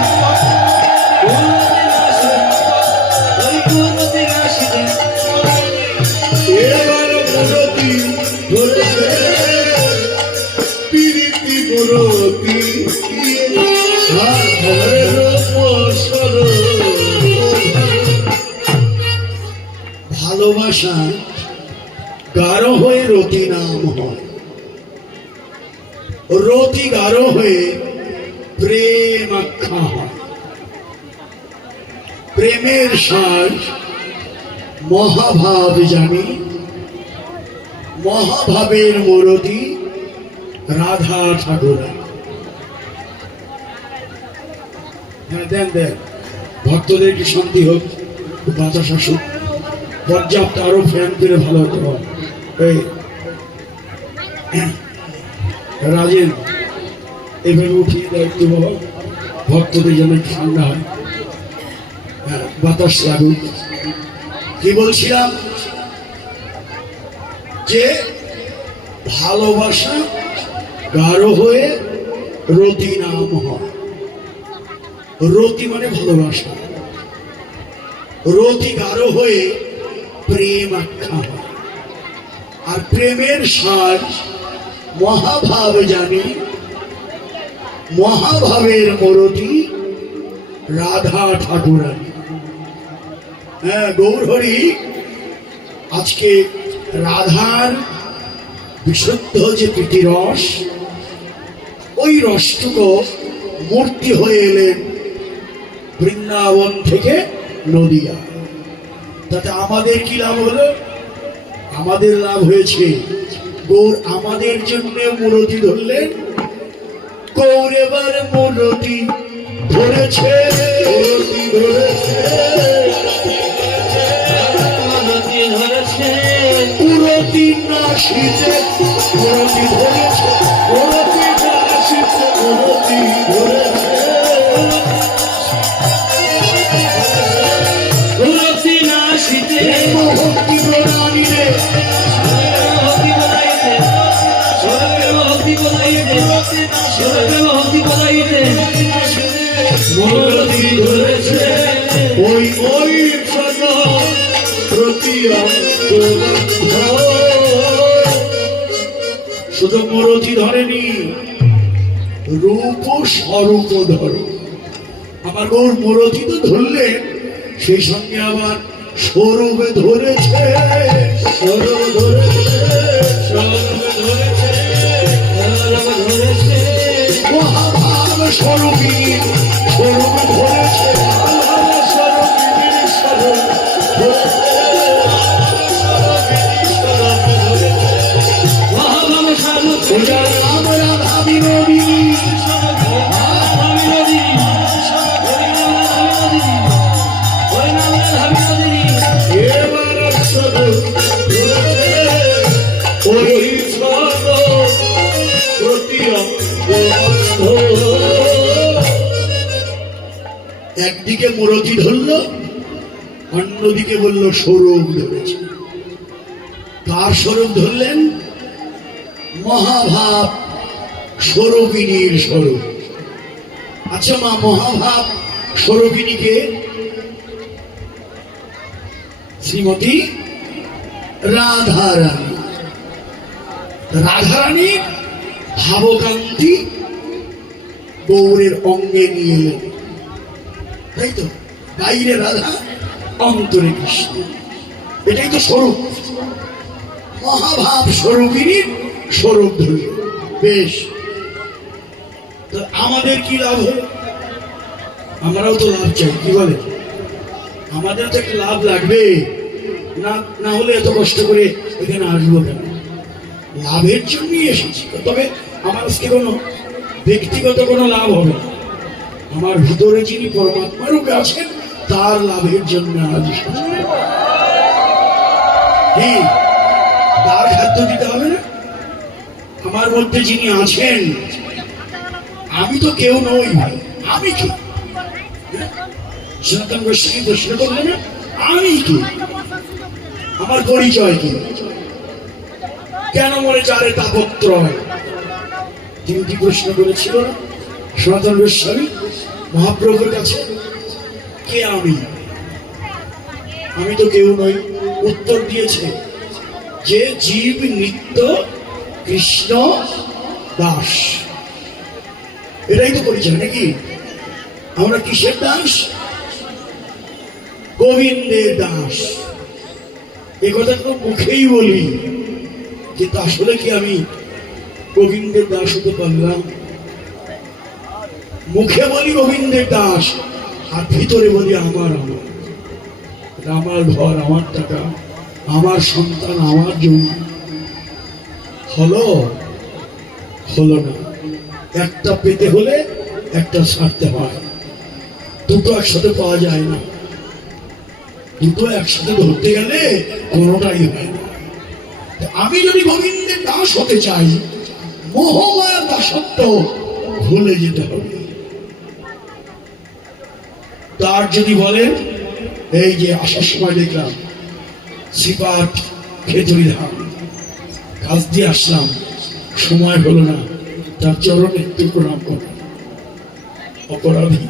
এবার মূরতি ধরেছে, প্রীতি মূরতি ভালোবাসা গাঢ় হয়ে রতি নাম হয়, রতি গাঢ় হয়ে প্রেম আখ্যা হয়। প্রেমের সার মহাভাব জানি, মহাভাবের মূরতি রাধা ঠাকুরা। হ্যাঁ, দেন দেন, ভক্তদের কি শান্তি হোক, বাঁচা শাসক পর্যাপ্ত, আরো ফ্যান করে ভালো হতে হবে। এই রাজেন এভাবে উঠিয়ে দায়িত্ব বাবা, ভক্তদের যেন ঠান্ডা হয়, হ্যাঁ, বাতাস লাগুক। কি বলছিলাম? যে ভালোবাসা গাঢ় হয়ে রতি নাম হয়। রতি মানে ভালোবাসা, রতি গাঢ় হয়ে প্রেম আখ্যা হয়। আর প্রেমের সার মহাভাব জানি, মহাভাবের মূরতি রাধা ঠাকুরানী। হ্যাঁ, গৌর হরি আজকে রাধার বিশুদ্ধ যে প্রীতি রস, ওই রসটুকু মূর্তি হয়ে এলেন বৃন্দাবন থেকে নদিয়া। তাতে আমাদের কি লাভ হলো? আমাদের লাভ হয়েছে, গৌর আমাদের জন্য মূরতি ধরলেন। গৌর এবার মূরতি ধরেছে, মূরতি ধরেছে, মূরতি নাশিতে মূরতি ধরেছে, মূরতি নাশিতে মূরতি ধরেছে, মূরতি নাশিতে ভক্তি প্রণালী রে, মূরতি ধরেছে, ওই ওই প্রতি শুধু মূরতি ধরেনি, রূপ স্বরূপ ধরো। আমার গৌর মূরতি তো ধরলেন, সেই সঙ্গে আবার স্বরূপে ধরেছে, স্বরূপ ধরেছে, স্বরূপ ধরেছে, মহাভাব স্বরূপিনী স্বরূপ ধরেছে, স্বরূপিনীর স্বরূপ ধরেছে, মহাভাব স্বরূপ রাম রাম বিনোদিনী এবার শুধু ওই সদ একদিকে মুরতি ধরলো, অন্যদিকে বলল স্বরূপ ধরেছে। কার স্বরূপ ধরলেন? মহাভাব স্বরূপিনীর স্বরূপ। আচ্ছা মা, মহাভাব স্বরূপিনীকে শ্রীমতী রাধারানী। রাধারানী ভাবকান্তি গৌরের অঙ্গে নিয়ে এলেন, তাই তো? বাইরে রাধা, অন্তরে কৃষ্ণ, এটাই তো স্বরূপ। মহাভাব স্বরূপিনীর স্বরূপ ধরল। বেশ, তো আমাদের কি লাভ হলো? আমরাও তো লাভ চাই, কি বলে? আমাদের তো একটা লাভ লাগবে, না না হলে এত কষ্ট করে এখানে আসবো কেন? লাভের জন্যই এসেছি, তবে আমার আজকে কোনো ব্যক্তিগত কোনো লাভ হবে না। আমার ভিতরে যিনি পরমাত্মা রূপে আছেন তার লাভের জন্য আজ এসেছি। কি তার খাদ্য দিতে হবে না? আমার মধ্যে যিনি আছেন, আমি তো কেউ নই ভাই, আমি কি? সনাতন গোস্বামী প্রশ্ন করলেন না, আমি কি? আমার পরিচয় কি? কেন মনে চারে তাপত্রয়? তিনি কি প্রশ্ন করেছিল না সনাতন গোস্বামী মহাপ্রভুর কাছে? কে আমি? আমি তো কেউ নই। উত্তর দিয়েছে যে জীব নিত্য কৃষ্ণ দাস। এটাই তো পরিচয় নাকি? আমরা কিসের দাস? গোবিন্দের দাস। এ কথা তো মুখেই বলি, কিন্তু আসলে কি আমি গোবিন্দের দাস হতে পারলাম? মুখে বলি গোবিন্দের দাস, আর ভিতরে বলি আমার আমার আমার ঘর, আমার টাকা, আমার সন্তান, আমার জমি। হলো? হলো না। একটা পেতে হলে একটা ছাড়তে হয়, দুটো একসাথে পাওয়া যায় না। দুটো একসাথে ধরতে গেলে কোনোটাই হয় না। আমি যদি গোবিন্দের দাস হতে চাই, মোহমায়ার দাসত্ব ভুলে যেতে হবে। তার যদি বলেন, এই যে আসার সময় দেখলাম শ্রীপাঠ খেজুরি ধাম, কাজ দিয়ে আসলাম, সময় হলো না, তার চরণে একটু প্রণাম করো। অপরাধী,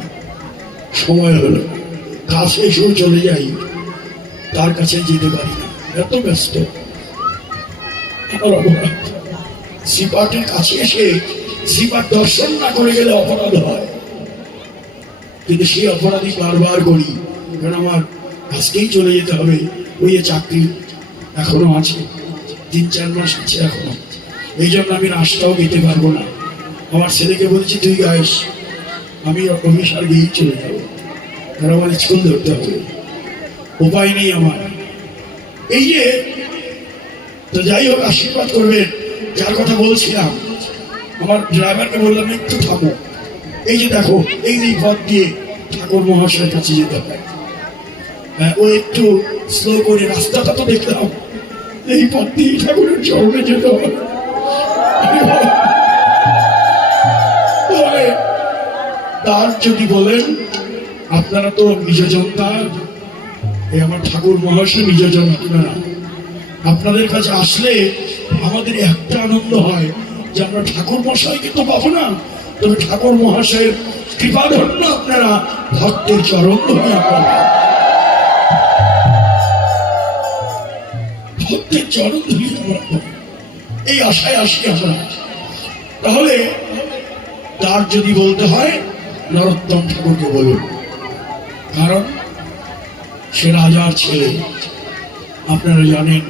সময় হলো, কাছে এসেও চলে যাই, তার কাছে যেতে পারি না, এত ব্যস্ত। আমার অপরাধ। শ্রীপাঠের কাছে এসে শ্রীপাঠ দর্শন না করে গেলে অপরাধ হয়, কিন্তু সেই অপরাধী বারবার করি, কারণ আমার আজকেই চলে যেতে হবে। ওই চাকরি এখনো আছে, 3-4 মাস আছে এখনো, এই জন্য আমি রাস্তাও যেতে পারবো না। আমার ছেলেকে বলছি তুই গাইস, আমি অফিসার গিয়েই চলে যাবো, কারণ আমার স্কুল ধরতে হবে, উপায় নেই আমার। এই যে, তো যাই হোক, আশীর্বাদ করবেন। যার কথা বলছিলাম, আমার ড্রাইভারকে বললাম একটু থামো, এই যে দেখো এই পথ দিয়ে ঠাকুর মহাশয়ের কাছে যেতে হবে। ও একটু স্লো করে, রাস্তাটা তো দেখলাম, এই পথ দিয়ে ঠাকুরের চরণে যেতে হবে। তার যদি বলেন আপনারা তো নিজজন, তার এই আমার ঠাকুর মহাশয় নিজজন, আপনারা আপনাদের কাছে আসলে আমাদের একটা আনন্দ হয় যে আমরা ঠাকুর মহাশয়কে তো পাবো না, তবে ঠাকুর মহাশয়ের কৃপা ধন্য আপনারা ভক্তের চরণ ধরে, আপনারা ভক্তের চরণ ধরি, এই আশায় আসি আমরা। তাহলে তার যদি বলতে হয় নরোত্তম ঠাকুরকে বলুন, কারণ সে রাজার ছেলে। আপনারা জানেন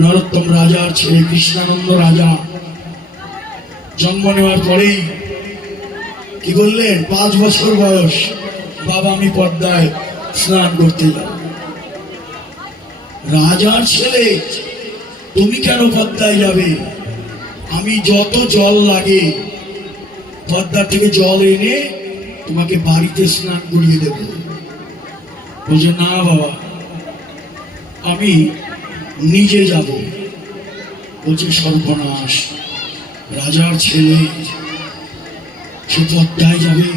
নরোত্তম রাজার ছেলে, কৃষ্ণানন্দ রাজা জন্ম নেওয়ার পরেই কি বললেন, 5 বছর বয়স, বাবা আমি পদ্মায় স্নান করতে যাব। রাজার ছেলে তুমি কেন পদ্মায় যাবে? আমি যত জল লাগে পদ্মা থেকে জল এনে তোমাকে বাড়িতে স্নান করিয়ে দেব। বলছে না বাবা, আমি নিজে যাব। বলছে সর্বনাশ, রাজার ছেলে সে পদ্মায় যাবে।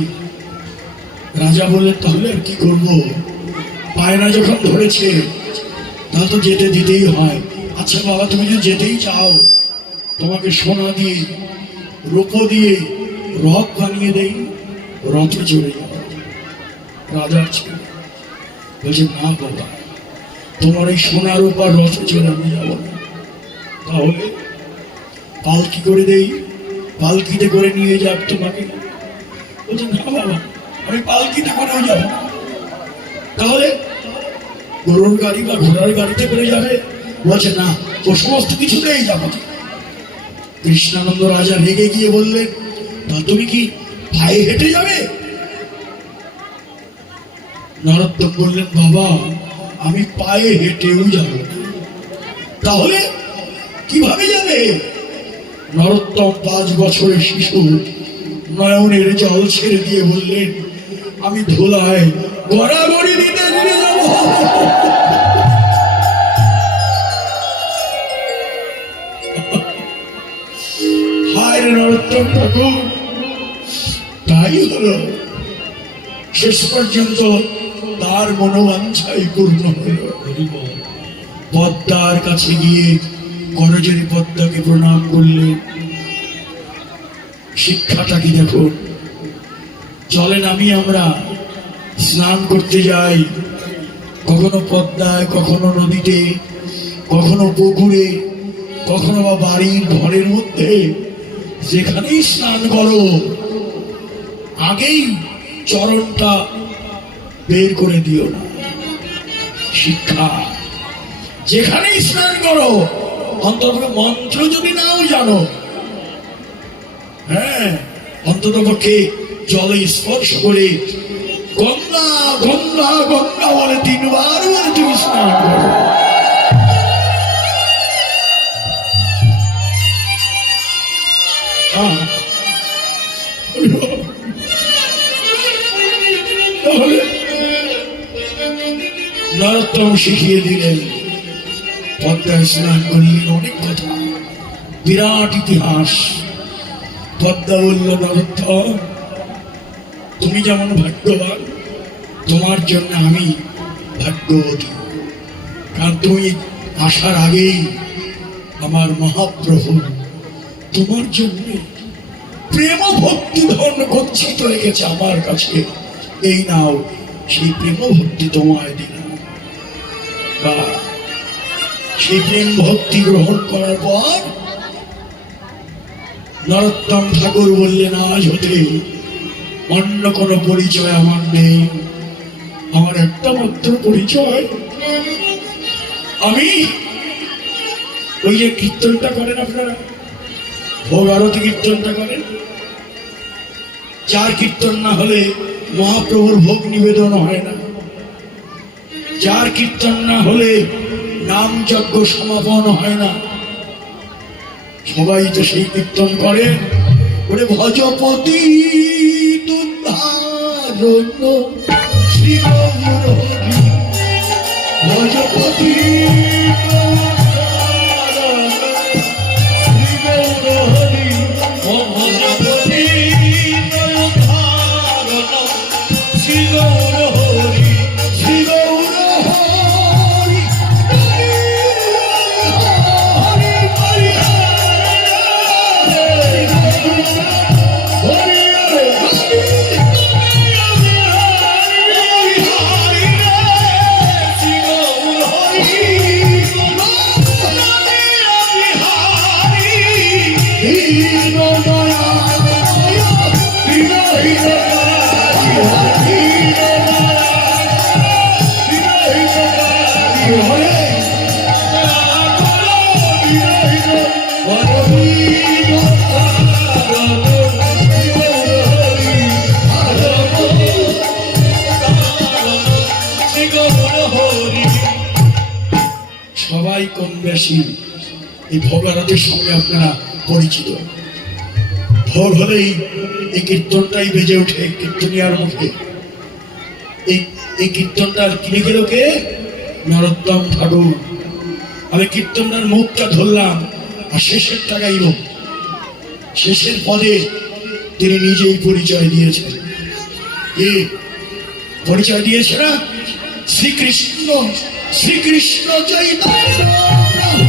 রাজা বললেন তাহলে আর কি করব, পায়না যখন ধরেছে তা তো যেতে দিতেই হয়। আচ্ছা বাবা, তুমি যদি যেতেই চাও তোমাকে সোনা দিয়ে রূপো দিয়ে রথ বানিয়ে দেই, রথে চড়ে যাও। রাজার ছেলে বলছে না বাবা, তোমার এই সোনার উপর রথে চড়ে আমি যাবো না। তাহলে পালকি করে দেই, পালকিতে করে নিয়ে যাক তোমাকে। বলছে না বাবা, আমি পালকিতে করেও যাবো না। তাহলে গরুর গাড়ি বা ঘোড়ার গাড়িতে করে যাবে? বলছে না, ও সমস্ত কিছুতেই যাবো না। কৃষ্ণানন্দ রাজা রেগে গিয়ে বললেন তা তুমি কি পায়ে হেঁটে যাবে? নরোত্তম বললেন বাবা, আমি পায়ে হেঁটেও যাব না। তাহলে কিভাবে যাবে? নরোত্তম 5 বছরের শিশু নয়নের জল ছেড়ে দিয়ে বললেন আমি ধুলায় গড়াগড়ি দিতে দিতে যাব। হায় রে নরোত্তম ঠাকুর, তাই হলো। শেষ পর্যন্ত তার মনোবাঞ্ছাই পূর্ণ হল। পদ্মার কাছে গিয়ে করজোড়ে পদ্মাকে প্রণাম করলেন। শিক্ষাটা কি দেখো, চলে নামি আমরা স্নান করতে যাই, কখনো পদ্মায়, কখনো নদীতে, কখনো পুকুরে, কখনো বা বাড়ির ঘরের মধ্যে। যেখানেই স্নান করো আগেই চরণটা বের করে দিও না। শিক্ষা, যেখানেই স্নান করো অন্তত মন্ত্র যদি নাও জানো, হ্যাঁ, অন্তত পক্ষে জলে স্পর্শ করে গঙ্গা গঙ্গা গঙ্গা বলে 3 বার বলে তুমি স্নান করো। তাহলে নরোত্তম শিখিয়ে দিলেন, পদ্মায় স্নান করলেন। অনেক কথা, বিরাট ইতিহাস। পদ্মা বলল নরোত্তম, তুমি যেমন ভাগ্যবান, তোমার জন্য আমি ভাগ্যবতী। কারণ তুমি আসার আগেই আমার মহাপ্রভু তোমার জন্য প্রেম ভক্তি ধন গচ্ছিত রেখেছে আমার কাছে। এই নাও, সেই প্রেম ভক্তি তোমায় দিলাম। বা সেই প্রেম ভক্তি গ্রহণ করার পর নরোত্তম ঠাকুর বললেন আজ হতে অন্য কোনো পরিচয় আমার নেই। আমার একটা মাত্র পরিচয়, আমি ওই যে কীর্তনটা করেন আপনারা, ভোগ আরতি কীর্তনটা করেন, যার কীর্তন না হলে মহাপ্রভুর ভোগ নিবেদন হয় না, যার কীর্তন না হলে নাম যজ্ঞ সমাপন হয় না। সবাই তো সেই কীর্তন করে, ওরে ভজপতি তুদ্ধারণ শ্রী গৌর হরি, ভজপতি শ্রী গৌর হরি, ভজপতি শ্রী গৌর হরি, শ্রী গৌর হরি, হরি হরি সবাই কম বেশি এই ভোগারাতের সঙ্গে আপনারা পরিচিত। ভোর হলেই এই কীর্তনটাই বেজে ওঠে কীর্তনিয়ার মুখে। এই কীর্তনটার কি লিখে লোকে? নরোত্তম ঠাকুর। আমি কীর্তনটার মুখটা ধরলাম আর শেষেরটা গাইব। শেষের পদে তিনি নিজেই পরিচয় দিয়েছেন। কি পরিচয় দিয়েছে না? শ্রীকৃষ্ণ, শ্রীকৃষ্ণ চৈতন্য প্রভু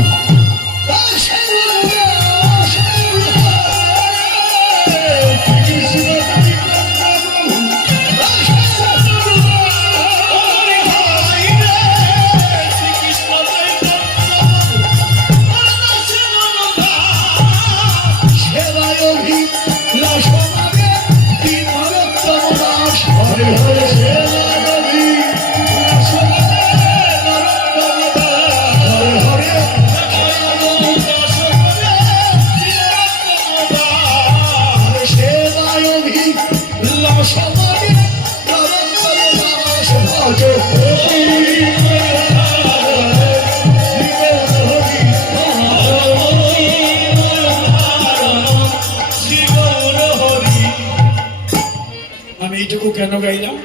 আমি এইটুকু কেন গাইলাম?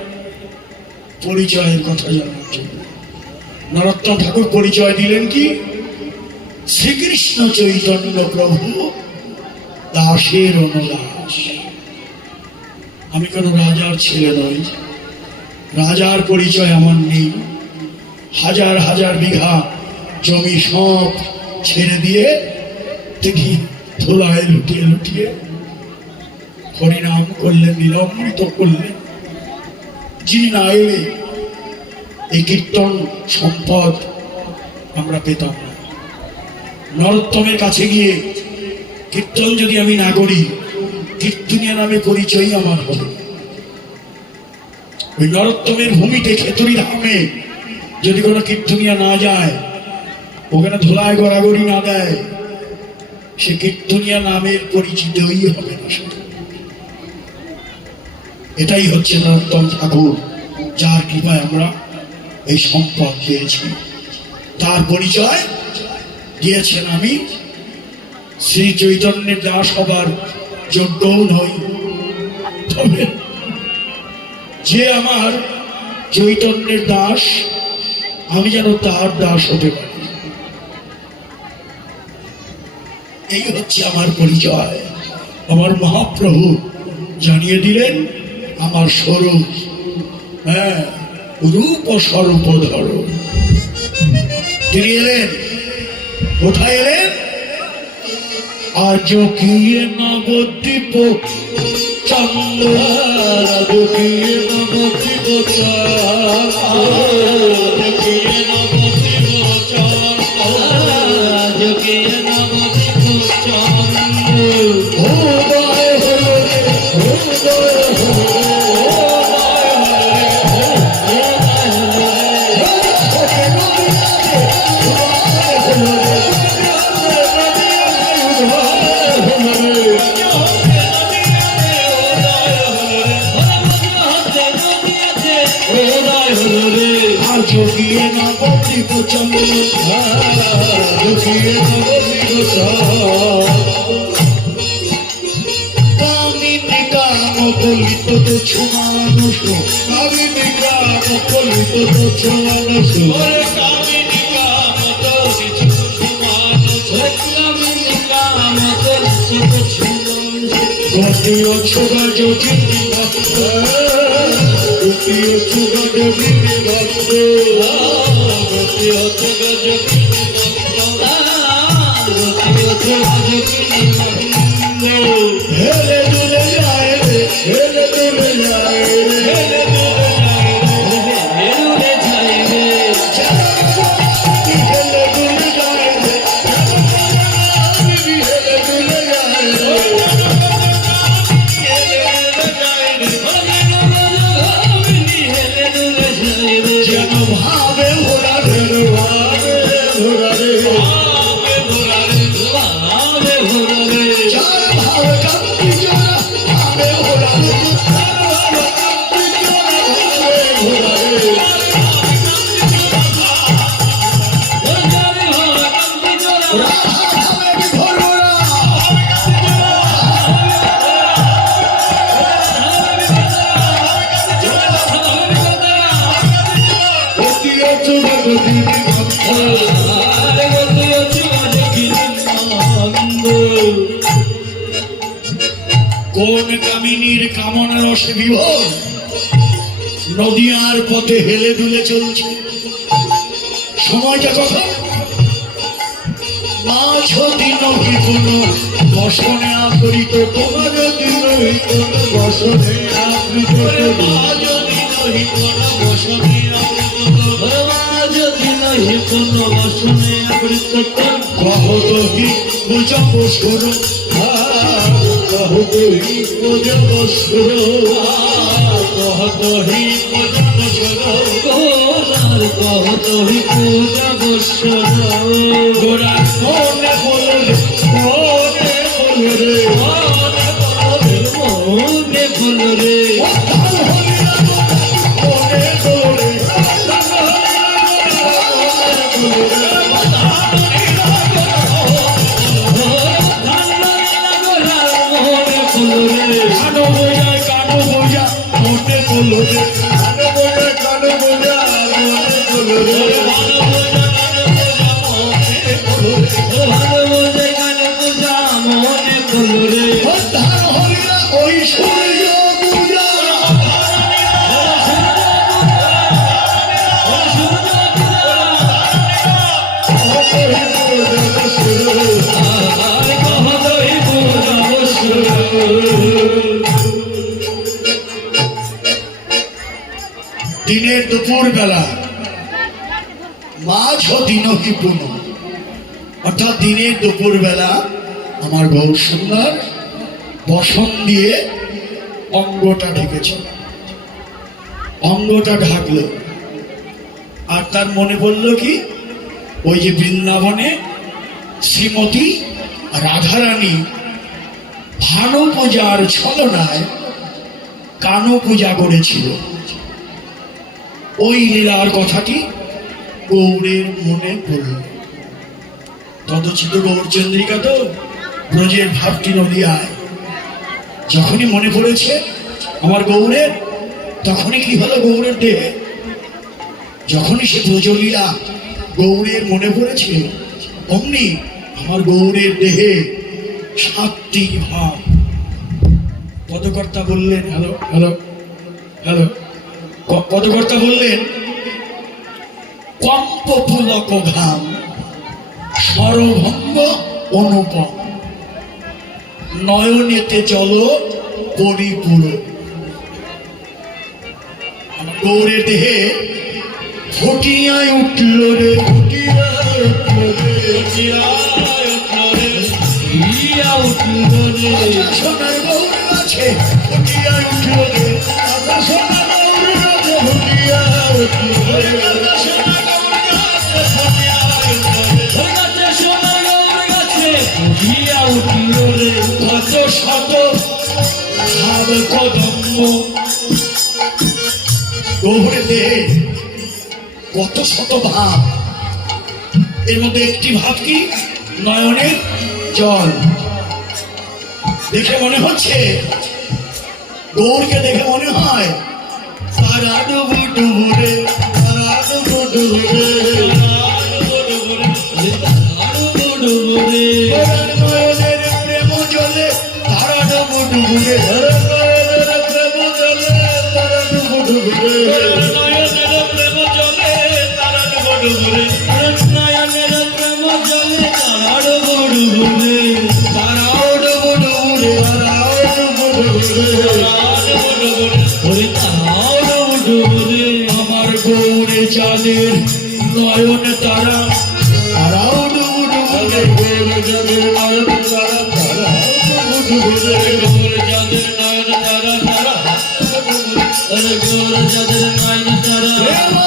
পরিচয়ের কথা জানার জন্য। নরোত্তম ঠাকুর পরিচয় দিলেন কি? শ্রীকৃষ্ণ চৈতন্য প্রভু দাসের অনুদাস। আমি কোনো রাজার ছেলে নই, রাজার পরিচয় আমার নেই। হাজার হাজার বিঘা জমি সব ছেড়ে দিয়ে তিনি ধুলায় লুটিয়ে লুটিয়ে হরিনাম করলেন, নীলামৃত করলেন। যিনি না এলে এই কীর্তন সম্পদ আমরা পেতাম না। নরোত্তমের কাছে গিয়ে কীর্তন যদি আমি না করি, কীর্তনিয়া নামে পরিচয় আমার হবে। ওই নরোত্তমের ভূমিতে খেতুরি ধামে যদি কোনো কীর্তনিয়া না যায়, ওখানে ধুলায় গড়াগড়ি না দেয়, সে কীর্তনিয়া নামের পরিচিতই হবে না। এটাই হচ্ছে নরোত্তম ঠাকুর, যার কৃপায় আমরা এই সম্পদ পেয়েছি। তার পরিচয় দিয়েছেন আমি শ্রী চৈতন্যের দাস হবার যোগ্যও নই, তবে যে আমার চৈতন্যের দাস, আমি যেন তার দাস হতে পারি। এই হচ্ছে আমার পরিচয়। আমার মহাপ্রভু জানিয়ে দিলেন আমার স্বরূপ। হ্যাঁ, রূপ ও স্বরূপ ধরো। তিনি এলেন কোথায়? এলেন আজ কি নবদ্বীপ চন্দ্র, আজ কি নবদ্বীপ চন্দ্র, আজ কি নবদ্বীপ চন্দ্র, আজ কি নবদ্বীপ চন্দ্র। উদয় হলো রে, উদয় হলো রে, যোগিয়ে নবদ্বীপ চন্দ্র, যোগিয়ে নবদ্বীপ কামিনী কাম কলিত তুচ্ছ মানুষ, কামিনী কাম কলিত তুচ্ছ মানুষ, কামিনী কাম কলিত তুচ্ছ মানুষ, কামিনী কাম কলিত তুচ্ছ মানুষ। গতিও ছোড়া যোগিনী ভক্ত, গতিও ছোড়া যোগিনী ভক্ত, গতিও ছোড়া যোগিনী ভক্ত, গতিও ছোড়া যোগিনী ভক্ত। হেলে দুলে যায় রে, হেলে দুলে যায় রে, হেলে দুলে যায় রে, হেলে যায় রে, হেলে দুলে যায় রে, হেলে দুলে যায় রে। যেন ভাবে ঘোরা রে, ভাবে ঘোরা রে, ভাবে ঘোরা রে, ভাবে ঘোরা রে, যার ভাবে কান্তি যারা ভাবে ঘোরা রে, যার ভাবে কান্তি যারা ভাবে ঘোরা রে, রাধা ভাবে বিধরা, কোন কামিনীর কামনা রসে বিভোর নদিয়ার পথে হেলে দুলে চলছে। সময়টা কখন? মাঝ দিন বিপুল বসনে আবৃত, তোমার দিন বসনে আবৃত, মাঝ দিন হিপন বসনে আবৃত, মাঝ দিন হিপন বসনে আবৃত, কহত হি বুঝব সুর, কহত হি বুঝব সুর, কহত হি বুঝব সুর, কহত হি বুঝব সুর। গোরা মনে বললে মনে বলরে, মনে বলরে, মনে বলরে, দিনের দুপুর বেলা মাঝ দিনহি পুন, অর্থাৎ দিনের দুপুর বেলা আমার গৌর সুন্দর বসন দিয়ে অঙ্গটা ঢেকেছে। অঙ্গটা ঢাকলো আর তার মনে পড়ল কি, ওই যে বৃন্দাবনে শ্রীমতী রাধারানী ভানু পূজার ছলনায় কানো পূজা করেছিল। ওই লীলার কথাটি গৌরের মনে পড়ল। তদচিত গৌরচন্দ্রিকা তো ব্রজের ভাবটি নদিয়ায়। যখনই মনে পড়েছে আমার গৌরের, তখনই কি হলো গৌরের দেহে? যখনই সে ব্রজলীলা গৌরের মনে পড়েছে, অমনি আমার গৌরের দেহে সাত্বিক ভাব। পদকর্তা বললেন, হ্যালো হ্যালো হ্যালো, পদকর্তা বললেন, কম্প পুলক ঘাম সরভঙ্গ অনুপম, নয়নেতে চলো পরিপূর। গৌরের দেহে ফুটিয়ায় উঠল রে, ফুটিয়ায় উঠল রে, ফুটিয়ায় উঠল রে, ফুটিয়া উঠল রে, সোনার গৌর আছে ফুটিয়ায় উঠল রে, সোনার গৌর আছে ফুটিয়ায় উঠল রে, সোনার গৌর আছে ফুটিয়ায় উঠল রে, সোনার গৌর আছে ফুটিয়া উঠল রে। কত শত ভাব কদম্ব গৌরের দেহে, কত শত ভাব। এর মধ্যে একটি ভাব কি, নয়নের জল। দেখে মনে হচ্ছে, গৌরকে দেখে মনে হয় তারা ডুবু ডুবুরে, তারা ডুবু ডুবুরে, নয়নের প্রেম জলে তারা ডুবু ডুবুরে, প্রেম জলে তারা ডুবু ডুবুরে, নয়নের প্রেম জলে তারা ডুবু ডুবুরে, নয়নের প্রেম জলে তারা ডুবু ডুবুরে, তারাও ডুবু ডুবুরে, তারাও ডুবু ডুবুরে, তারাও ডুবু ডুবুরে। আমার গৌরে চাঁদের নয়ন তারা, তারাও ডুবু ডুবুরে, গৌরে চাঁদের নয়ন তারা, তারাও ডুবু ডুবুরে, গৌরে চাঁদের নয়ন তারা, তারা গৌরে চাঁদের নয়ন তারা, তারা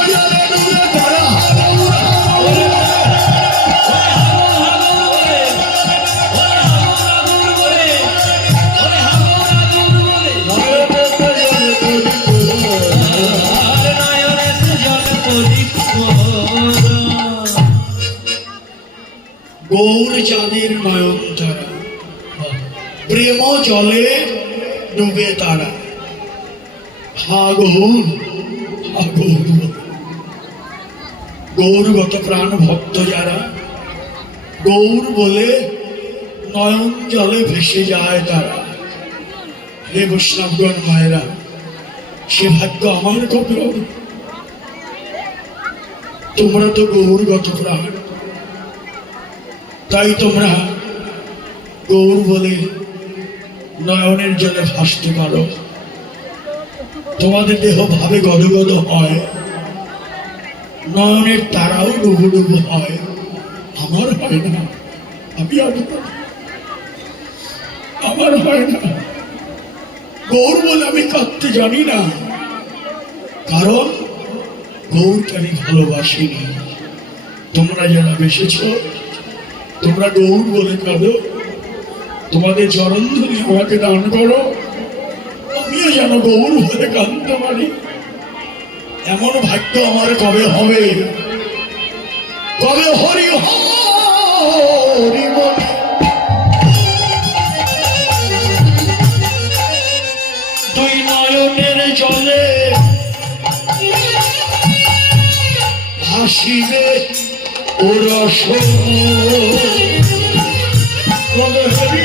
গৌর চাঁদের নয়ন তারা, প্রেম জলে ডুবে তারা। হা গৌর, হা গৌর, গৌরগত প্রাণ ভক্ত যারা, গৌর বলে নয়ন জলে ভেসে যায় তারা। হে বৈষ্ণবগণ মায়েরা, সে ভাগ্য আমার কবে হবে? তোমরা তো গৌরগত প্রাণ, তাই তোমরা গৌর বলে নয়নের জলে ভাসতে পারো। তোমাদের দেহ ভাবে গদগদ হয়, নয়নের তারাও ডুবু ডুবু হয়, আমার হয় না। আমি আমার হয় না। গৌর বলে আমি কাঁদতে জানি না, কারণ গৌরকে আমি ভালোবাসিনি। তোমরা যারা বেসেছ, তোমরা গৌর বলে কাঁদো, তোমাদের চরণধুলি আমাকে দান করো, আমিও যেন গৌর বলে কাঁদতে পারি। এমন ভাগ্য আমার কবে হবে? কবে হরি হরি বলে দুই নয়নের জলে ভাসিবে ওরস, কবে হরি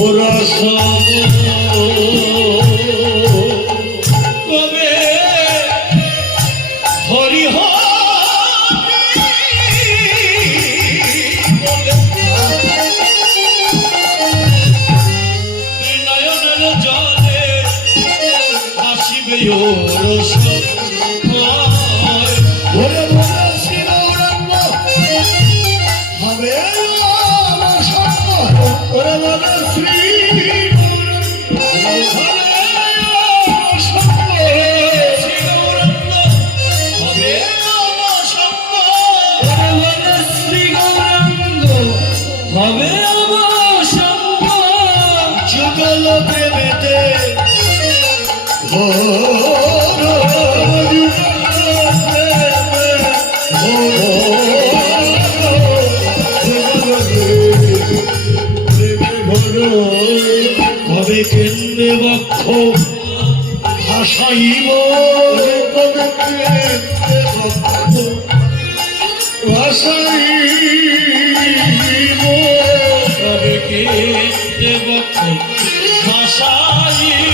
ওরা সব কবে হরি নয়নের জলে আসিবে ওরা সব ওরে বলে শ্রীগৌরাঙ্গ হবে ওরে বলে শ্রী হবে আমার সঙ্গ, যুগল প্রেমেতে কবে কেন্দ্রে বক্ষ ভাসাইব, কবে কেন্দ্রে বক্ষ ভাসাইব, কবে কেন্দ্রে বক্ষ ভাসাইব,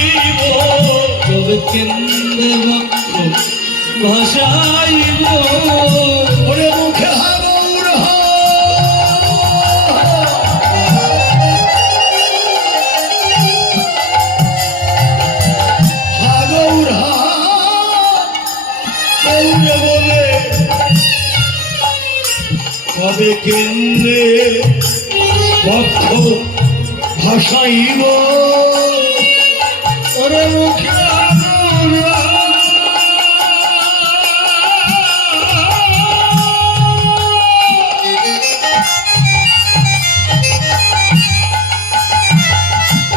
কবে কেন্দ্রে বক্ষ ভাসাইব, ওরে মুখে হাগৌর হাগৌর গৌরে বলে কবে কেন্দ্রে বক্ষ ভাসাইব, ওরে মুখে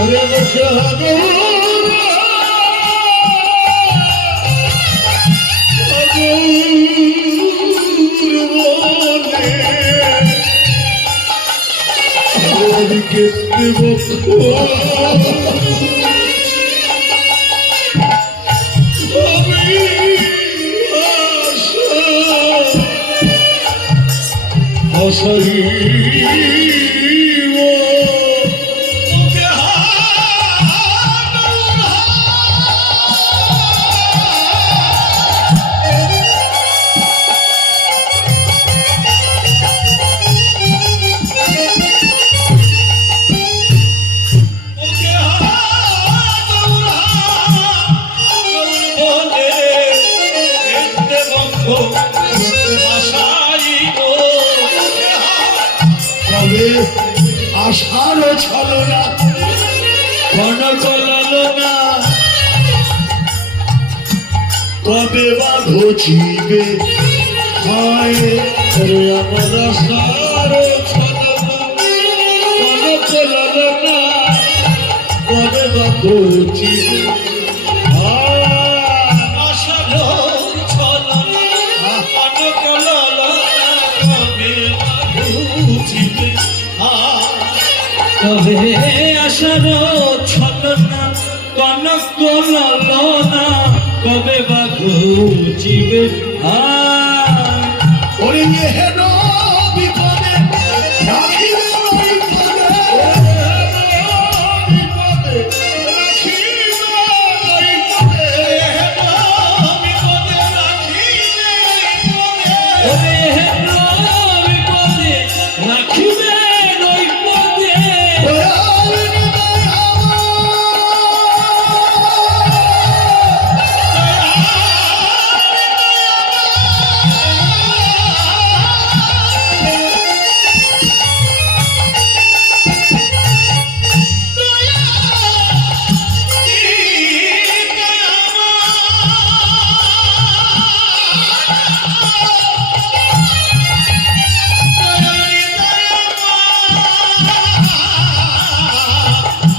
ওরে মুখে কেন্দ্রে বক্ষ আষাঢ় ছলনা কনক লালনা, কবে বা ঘুচিবে হায় রে আমার আষাঢ় ছলনা কনক লালনা, কবে বা ঘুচিবে কবে আসার ছলনা কনক বলো না কবে বা ঘুচিবে ওরে হেন বিপদে রাখিবে ওই পদে, বিপদে রাখিবে ওই পদে, হেন বিপদে রাখিবে ওই পদে। ওরে হেন বিপদে রাখিবে নই পদে ওরে হৃদয়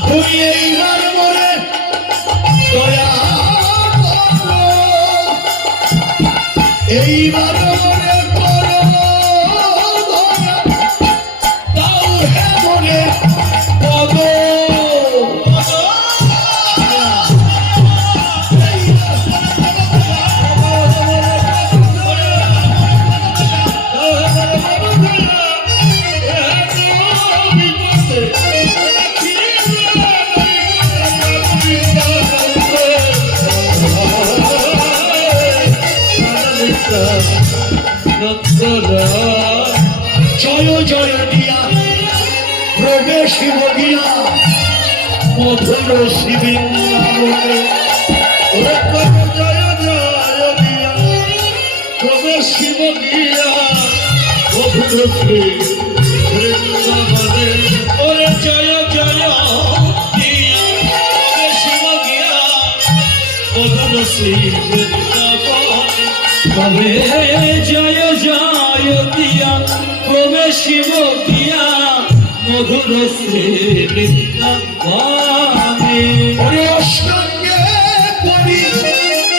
তুই এইবার মরে দয়া করো, এইবার মরে করো দয়া, তাও হে মরে পদ। জয় জয় দিয়া প্রবেশ গিয়া মধুর শিবৃন্দাবনে, জয় জয় দিয়া প্রবেশ গিয়া মধুর শিবৃন্দাবনে। ওরে জয় জয় দিয়া শিব গিয়া মধুর শ্রী বৃন্দাবনে কবে জয় জয় দিয়া প্রবেশ শিব গিয়া মধুর শ্রী বৃন্দাবনে ওরে অষ্টাঙ্গে পরি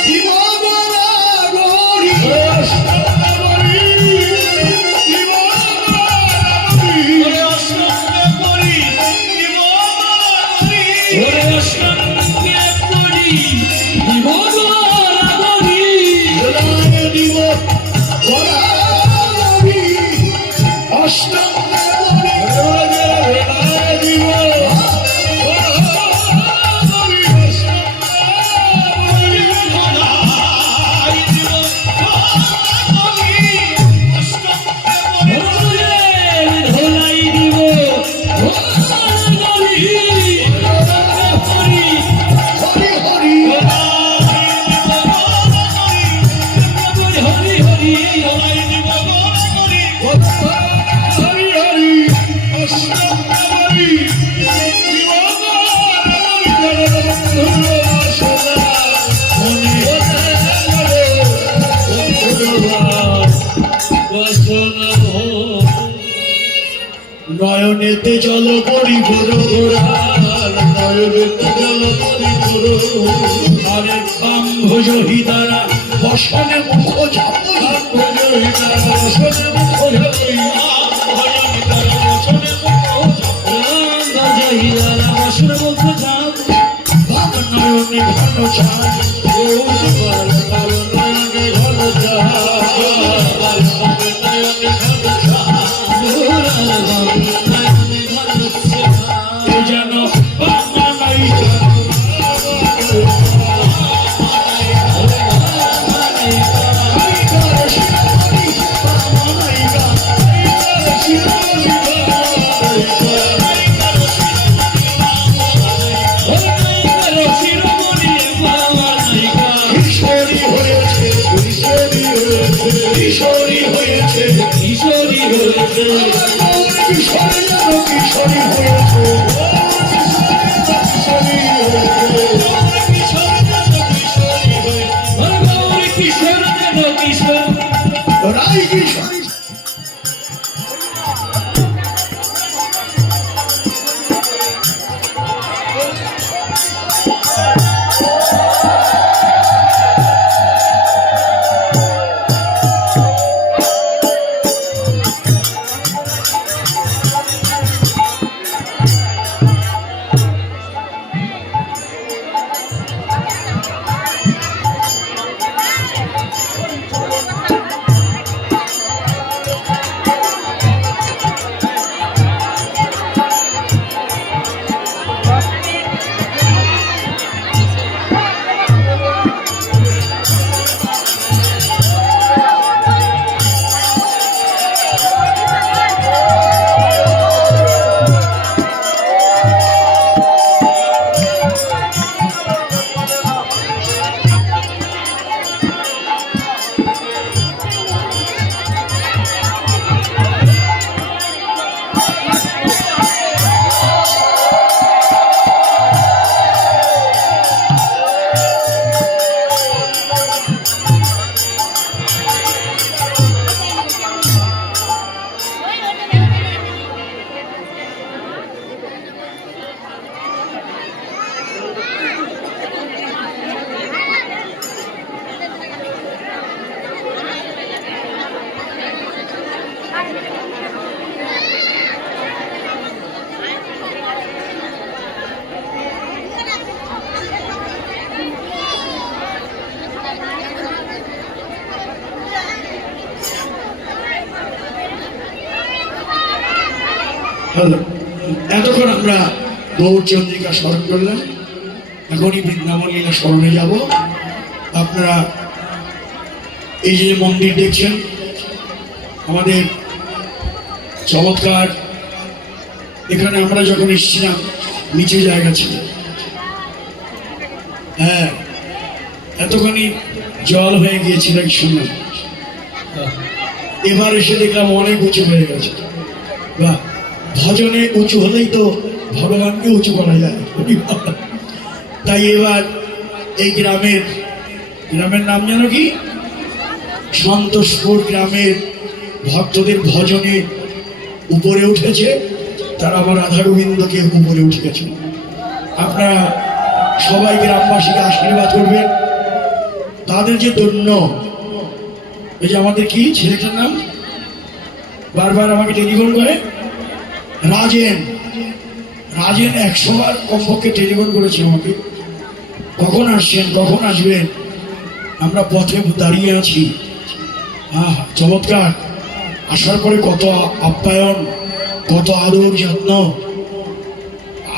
দিবগরি, অষ্টাঙ্গে পরি দিবগরি, ওরে অষ্টাঙ্গে পরি দিবগরি ওরে অষ্টাঙ্গে পরি দিবগরি রায় দিব গরি, অষ্টাঙ্গে পরি রায় দিব গরি, অষ্টাঙ্গে ধোলাই দিব হরি হরি হরি হরি হরি হরি অষ্টাঙ্গে পরি নয়নেতে জল পরি ঘোরো নয়নেতে জল পরি ঘোরো আরে বাম্ভোজ হিতারা বসনে মুখ ঝাপই, বসনে মুখ ঝাপই, ভাব নয়নে ঘন চাঁদ, নয়নে ঘন যেন বাংলা নায়িকা, কিশোরী হয়েছে, কিশোরী হয়েছে, কিশোরী হয়েছে, কিশোরী হয়েছে, কিশোরী যেন কিশোরী হয়েছে, কিশোরী হয়েছে, রাই কিশোরী। হলো। এতক্ষণ আমরা গৌরচন্দ্রিকা স্মরণ করলাম, এখনই বৃন্দাবন লীলা স্মরণে যাব। আপনারা এই যে মন্দির দেখছেন, আমাদের চমৎকার। এখানে আমরা যখন এসেছিলাম নিচে জায়গা ছিল, হ্যাঁ, এতখানি জল হয়ে গিয়েছিল শুনলাম। এবার এসে দেখলাম অনেক উঁচু হয়ে গেছে। বাহ, ভজনে উঁচু হলেই তো ভগবানকে উঁচু করা যায়। তাই এবার এই গ্রামের নাম যেন কি, সন্তোষপুর গ্রামের ভক্তদের ভজনে উপরে উঠেছে, তারা আমার রাধা গোবিন্দকে উপরে উঠে গেছে। আপনারা সবাই গ্রামবাসীকে আশীর্বাদ করবেন, তাদের যে ধন্য। এই যে আমাদের কি ছেলেটার নাম বারবার আমাকে টেলিফোন করে, রাজেন 100 বার কমপক্ষে টেলিফোন করেছে আমাকে, কখন আসছেন, কখন আসবেন, আমরা পথে দাঁড়িয়ে আছি। চমৎকার। আসার পরে কত আপ্যায়ন, কত আদর যত্ন।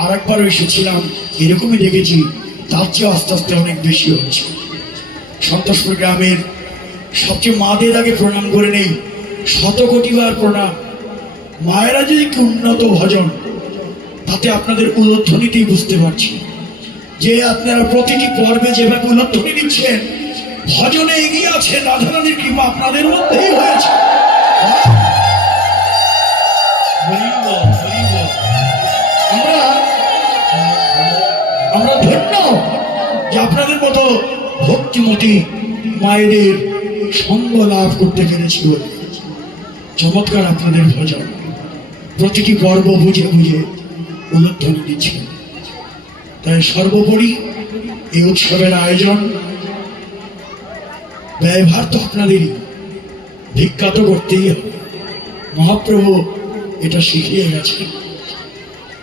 আর একবার এসেছিলাম, এরকমই দেখেছি, তার চেয়ে আস্তে আস্তে অনেক বেশি হচ্ছে। সন্তোষপুর গ্রামের সবচেয়ে মাদের আগে প্রণাম করে নেই, 100 কোটিবার প্রণাম। মায়েরা যে কি উন্নত ভজন, তাতে আপনাদের উলধ্বনিতেই বুঝতে পারছি যে আপনারা প্রতিটি পর্বে যেভাবে উলধ্বনি দিচ্ছেন, ভজনে এগিয়ে আছে, রাধারানীর কৃপা আপনাদের মধ্যেই হয়েছে। আমরা ধন্য যে আপনাদের মতো ভক্তিমতী মায়েদের সঙ্গ লাভ করতে পেরেছি বলে। চমৎকার আপনাদের ভজন, প্রতিটি পর্ব বুঝে বুঝে উলধ্বনি দিচ্ছেন। তাই সর্বোপরি এই উৎসবের আয়োজন, ব্যয়ভার তো আপনাদেরই, ভিক্ষা তো করতেই হবে। মহাপ্রভু এটা শিখিয়ে গেছেন,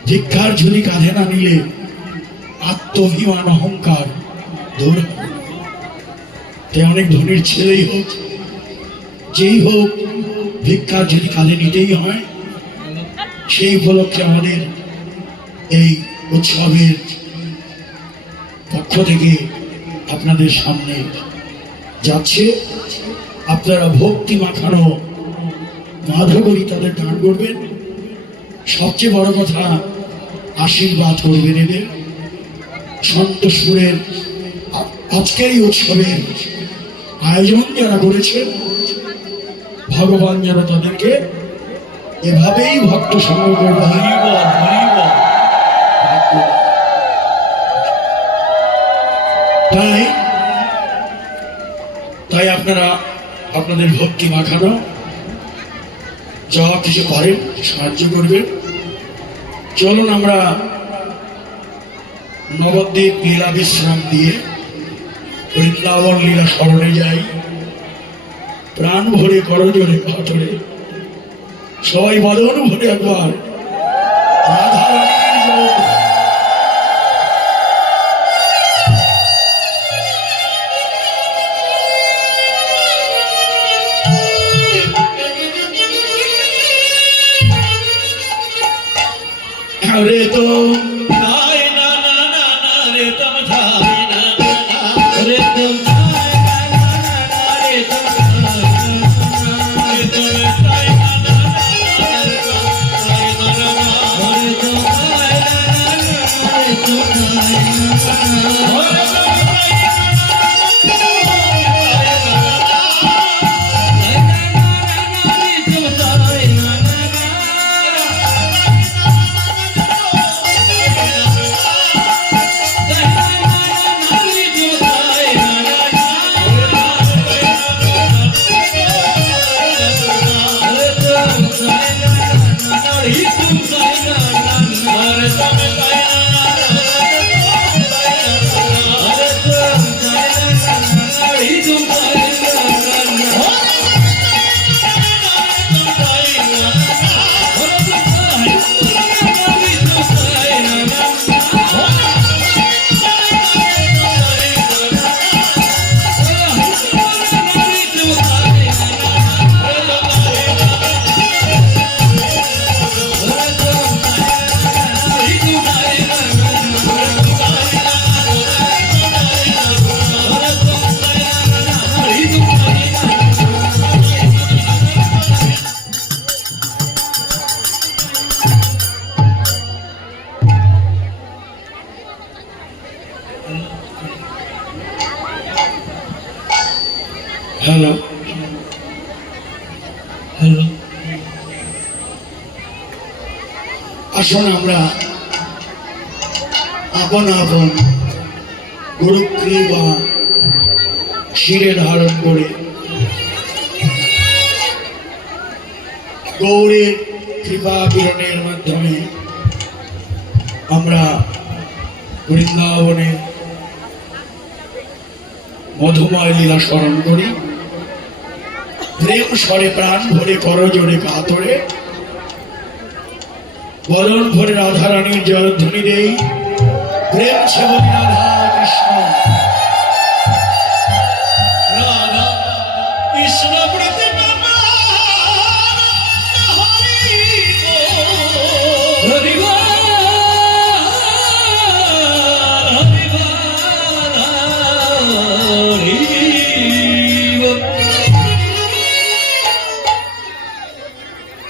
ভিক্ষার ঝুলি কাঁধে না নিলে আত্মভিমান অহংকার দূর হবে। তাই অনেক ধনীর ছেলেই হোক, যেই হোক, ভিক্ষার ঝুলি কাঁধে নিতেই হয়। সেই উপলক্ষে আমাদের এই উৎসবের পক্ষ থেকে আপনাদের সামনে যাচ্ছে। আপনারা ভক্তি মাখানো মাধবরী তাদের গান করবেন, সবচেয়ে বড় কথা আশীর্বাদ করবেন এদের। সন্তোষপুরের আজকের এই উৎসবের আয়োজন যারা করেছেন, ভগবান যেন তাদেরকে এভাবেই ভক্ত সঙ্গ করবে। তাই আপনারা আপনাদের ভক্তি মাখানো যা কিছু পারেন সাহায্য করবেন। চলুন আমরা নবদ্বীপ লীলা বিশ্রাম দিয়ে বৃন্দাবন লীলা স্মরণে যাই। প্রাণ ভরে, করজোরে, কাঠরে, সবাই বদন ভরে একবার রাধারানীর জয়। रे तो धाय ना ना ना ना रे तुम धाय ना ना ना रे तुम धाय ना ना ना रे तुम धाय ना ना रे तुम धाय ना ना ना रे तुम धाय ना ना रे तुम धाय ना ना হ্যালো হ্যালো, আসুন আমরা আপন আপন গুরুকৃপা শিরে ধারণ করে গৌরের কৃপা বিরণের মাধ্যমে আমরা বৃন্দাবনে মধুময় লীলা স্মরণ করি। প্রেম স্বরে প্রাণ ভরে করজোড়ে কাতরে বরণ ভরে রাধারানীর জয়ধ্বনি দেই। প্রেম সেবনী রাধা কৃষ্ণ রাধা কৃষ্ণ প্রতি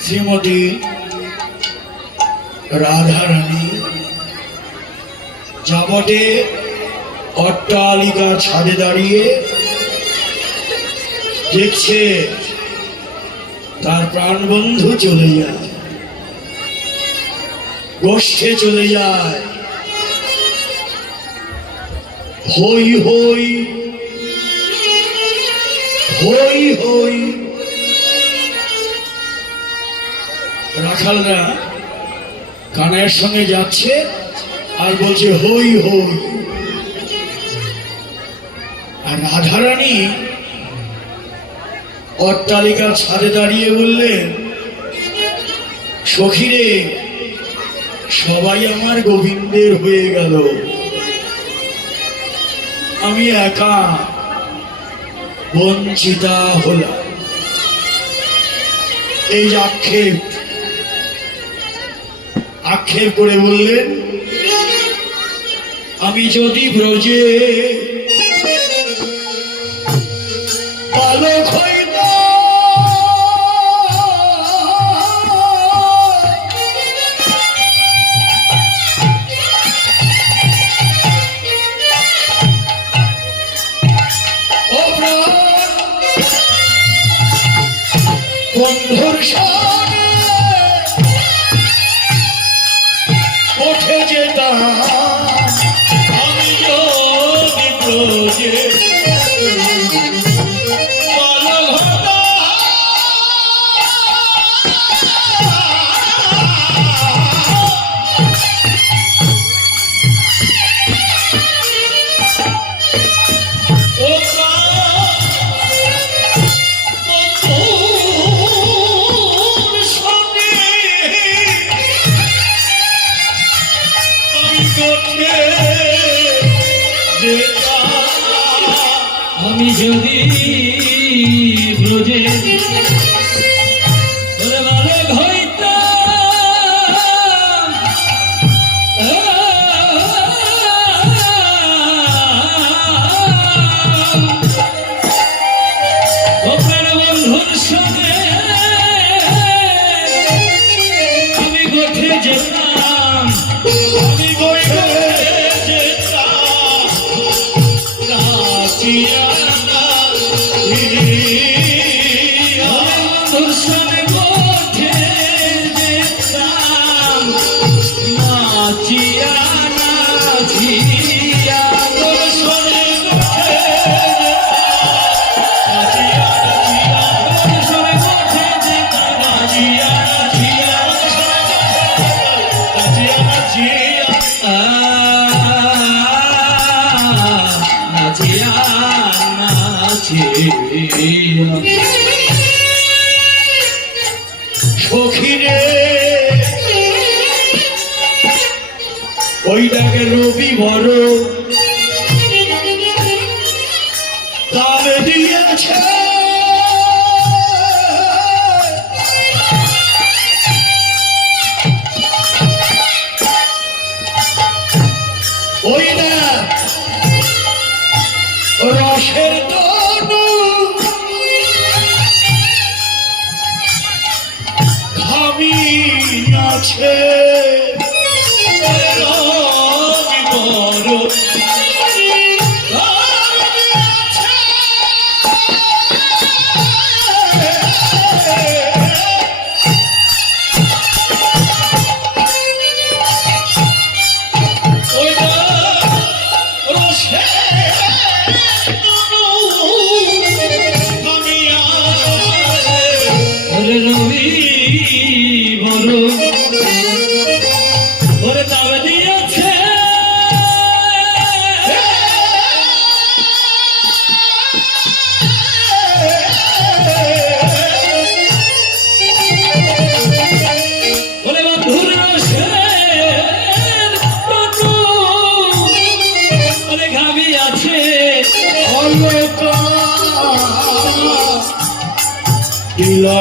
শ্রীমতী রাধারানী যাবটে অট্টালিকা ছাদে দাঁড়িয়ে দেখছে তার প্রাণবন্ধু চলে যায়, গোষ্ঠে চলে যায়। হই হই হই হই, রাখালরা কানের সঙ্গে যাচ্ছে আর বলছে হই হই। আর রাধারানী অট্টালিকার ছাদে দাঁড়িয়ে বললেন, সখীরে সবাই আমার গোবিন্দের হয়ে গেল, আমি একা বঞ্চিতা হলাম। এই যে আক্ষেপ করে বললেন, আমি যদি ব্রজে বালক হইতাম, বন্ধুর সঙ্গে উঠে যেতাম, আমি যদি ব্রজে বালক হতাম, ও বন্ধুর সঙ্গে আমি যদি ব্রজে বালক হইতাম, বন্ধুর সঙ্গে আমি গোঠে যেতাম, আমি গোঠে যেতাম, নাচিয়া বন্ধুর সঙ্গে গোঠে যেতাম, নাচিয়া নাচিয়া তোর সঙ্গে গোঠে সখীরে ওই দেখে রবি বড় তাল দিয়েছে, ওই না রসের তনু ঘামি আছে, রবি বড়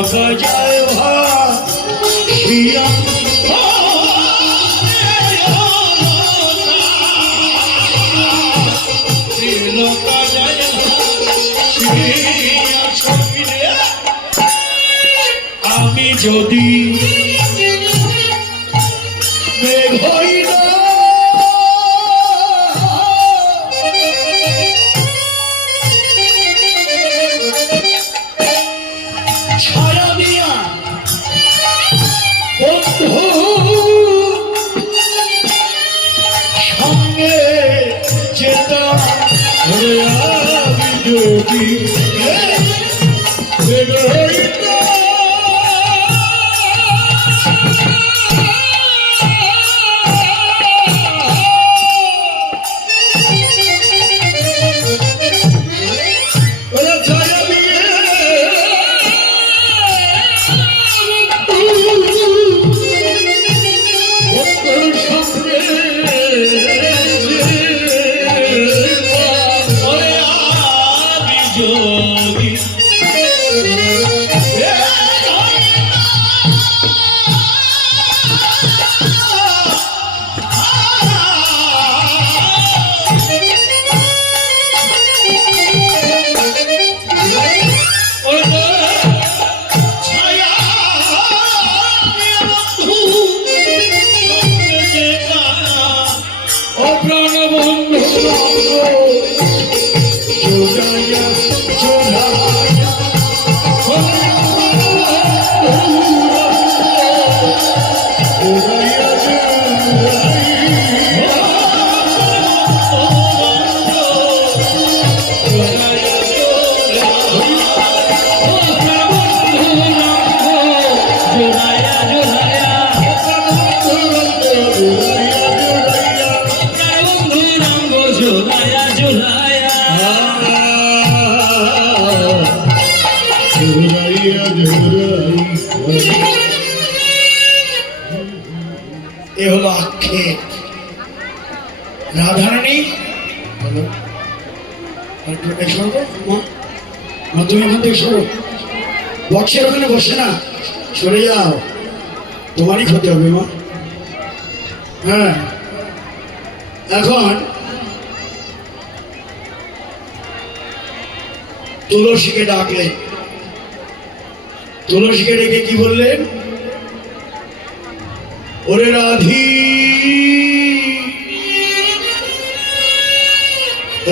का जाए भासिया আমি যদি মেঘ হই না ছায়া দিয়া বন্ধু সঙ্গে যেতাম আমি যদি মেঘ হই না এ হলো আক্ষেপ রাধারানী তুমি ওখান থেকে সরো বক্সের ওখানে বসে না সরে যাও তোমারই ক্ষতি হবে মা হ্যাঁ এখন তুলসীকে ডাকলেন তুলসীকে ডেকে কি বললেন ওরে রাধি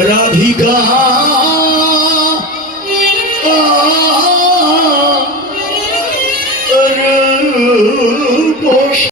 রাধিকা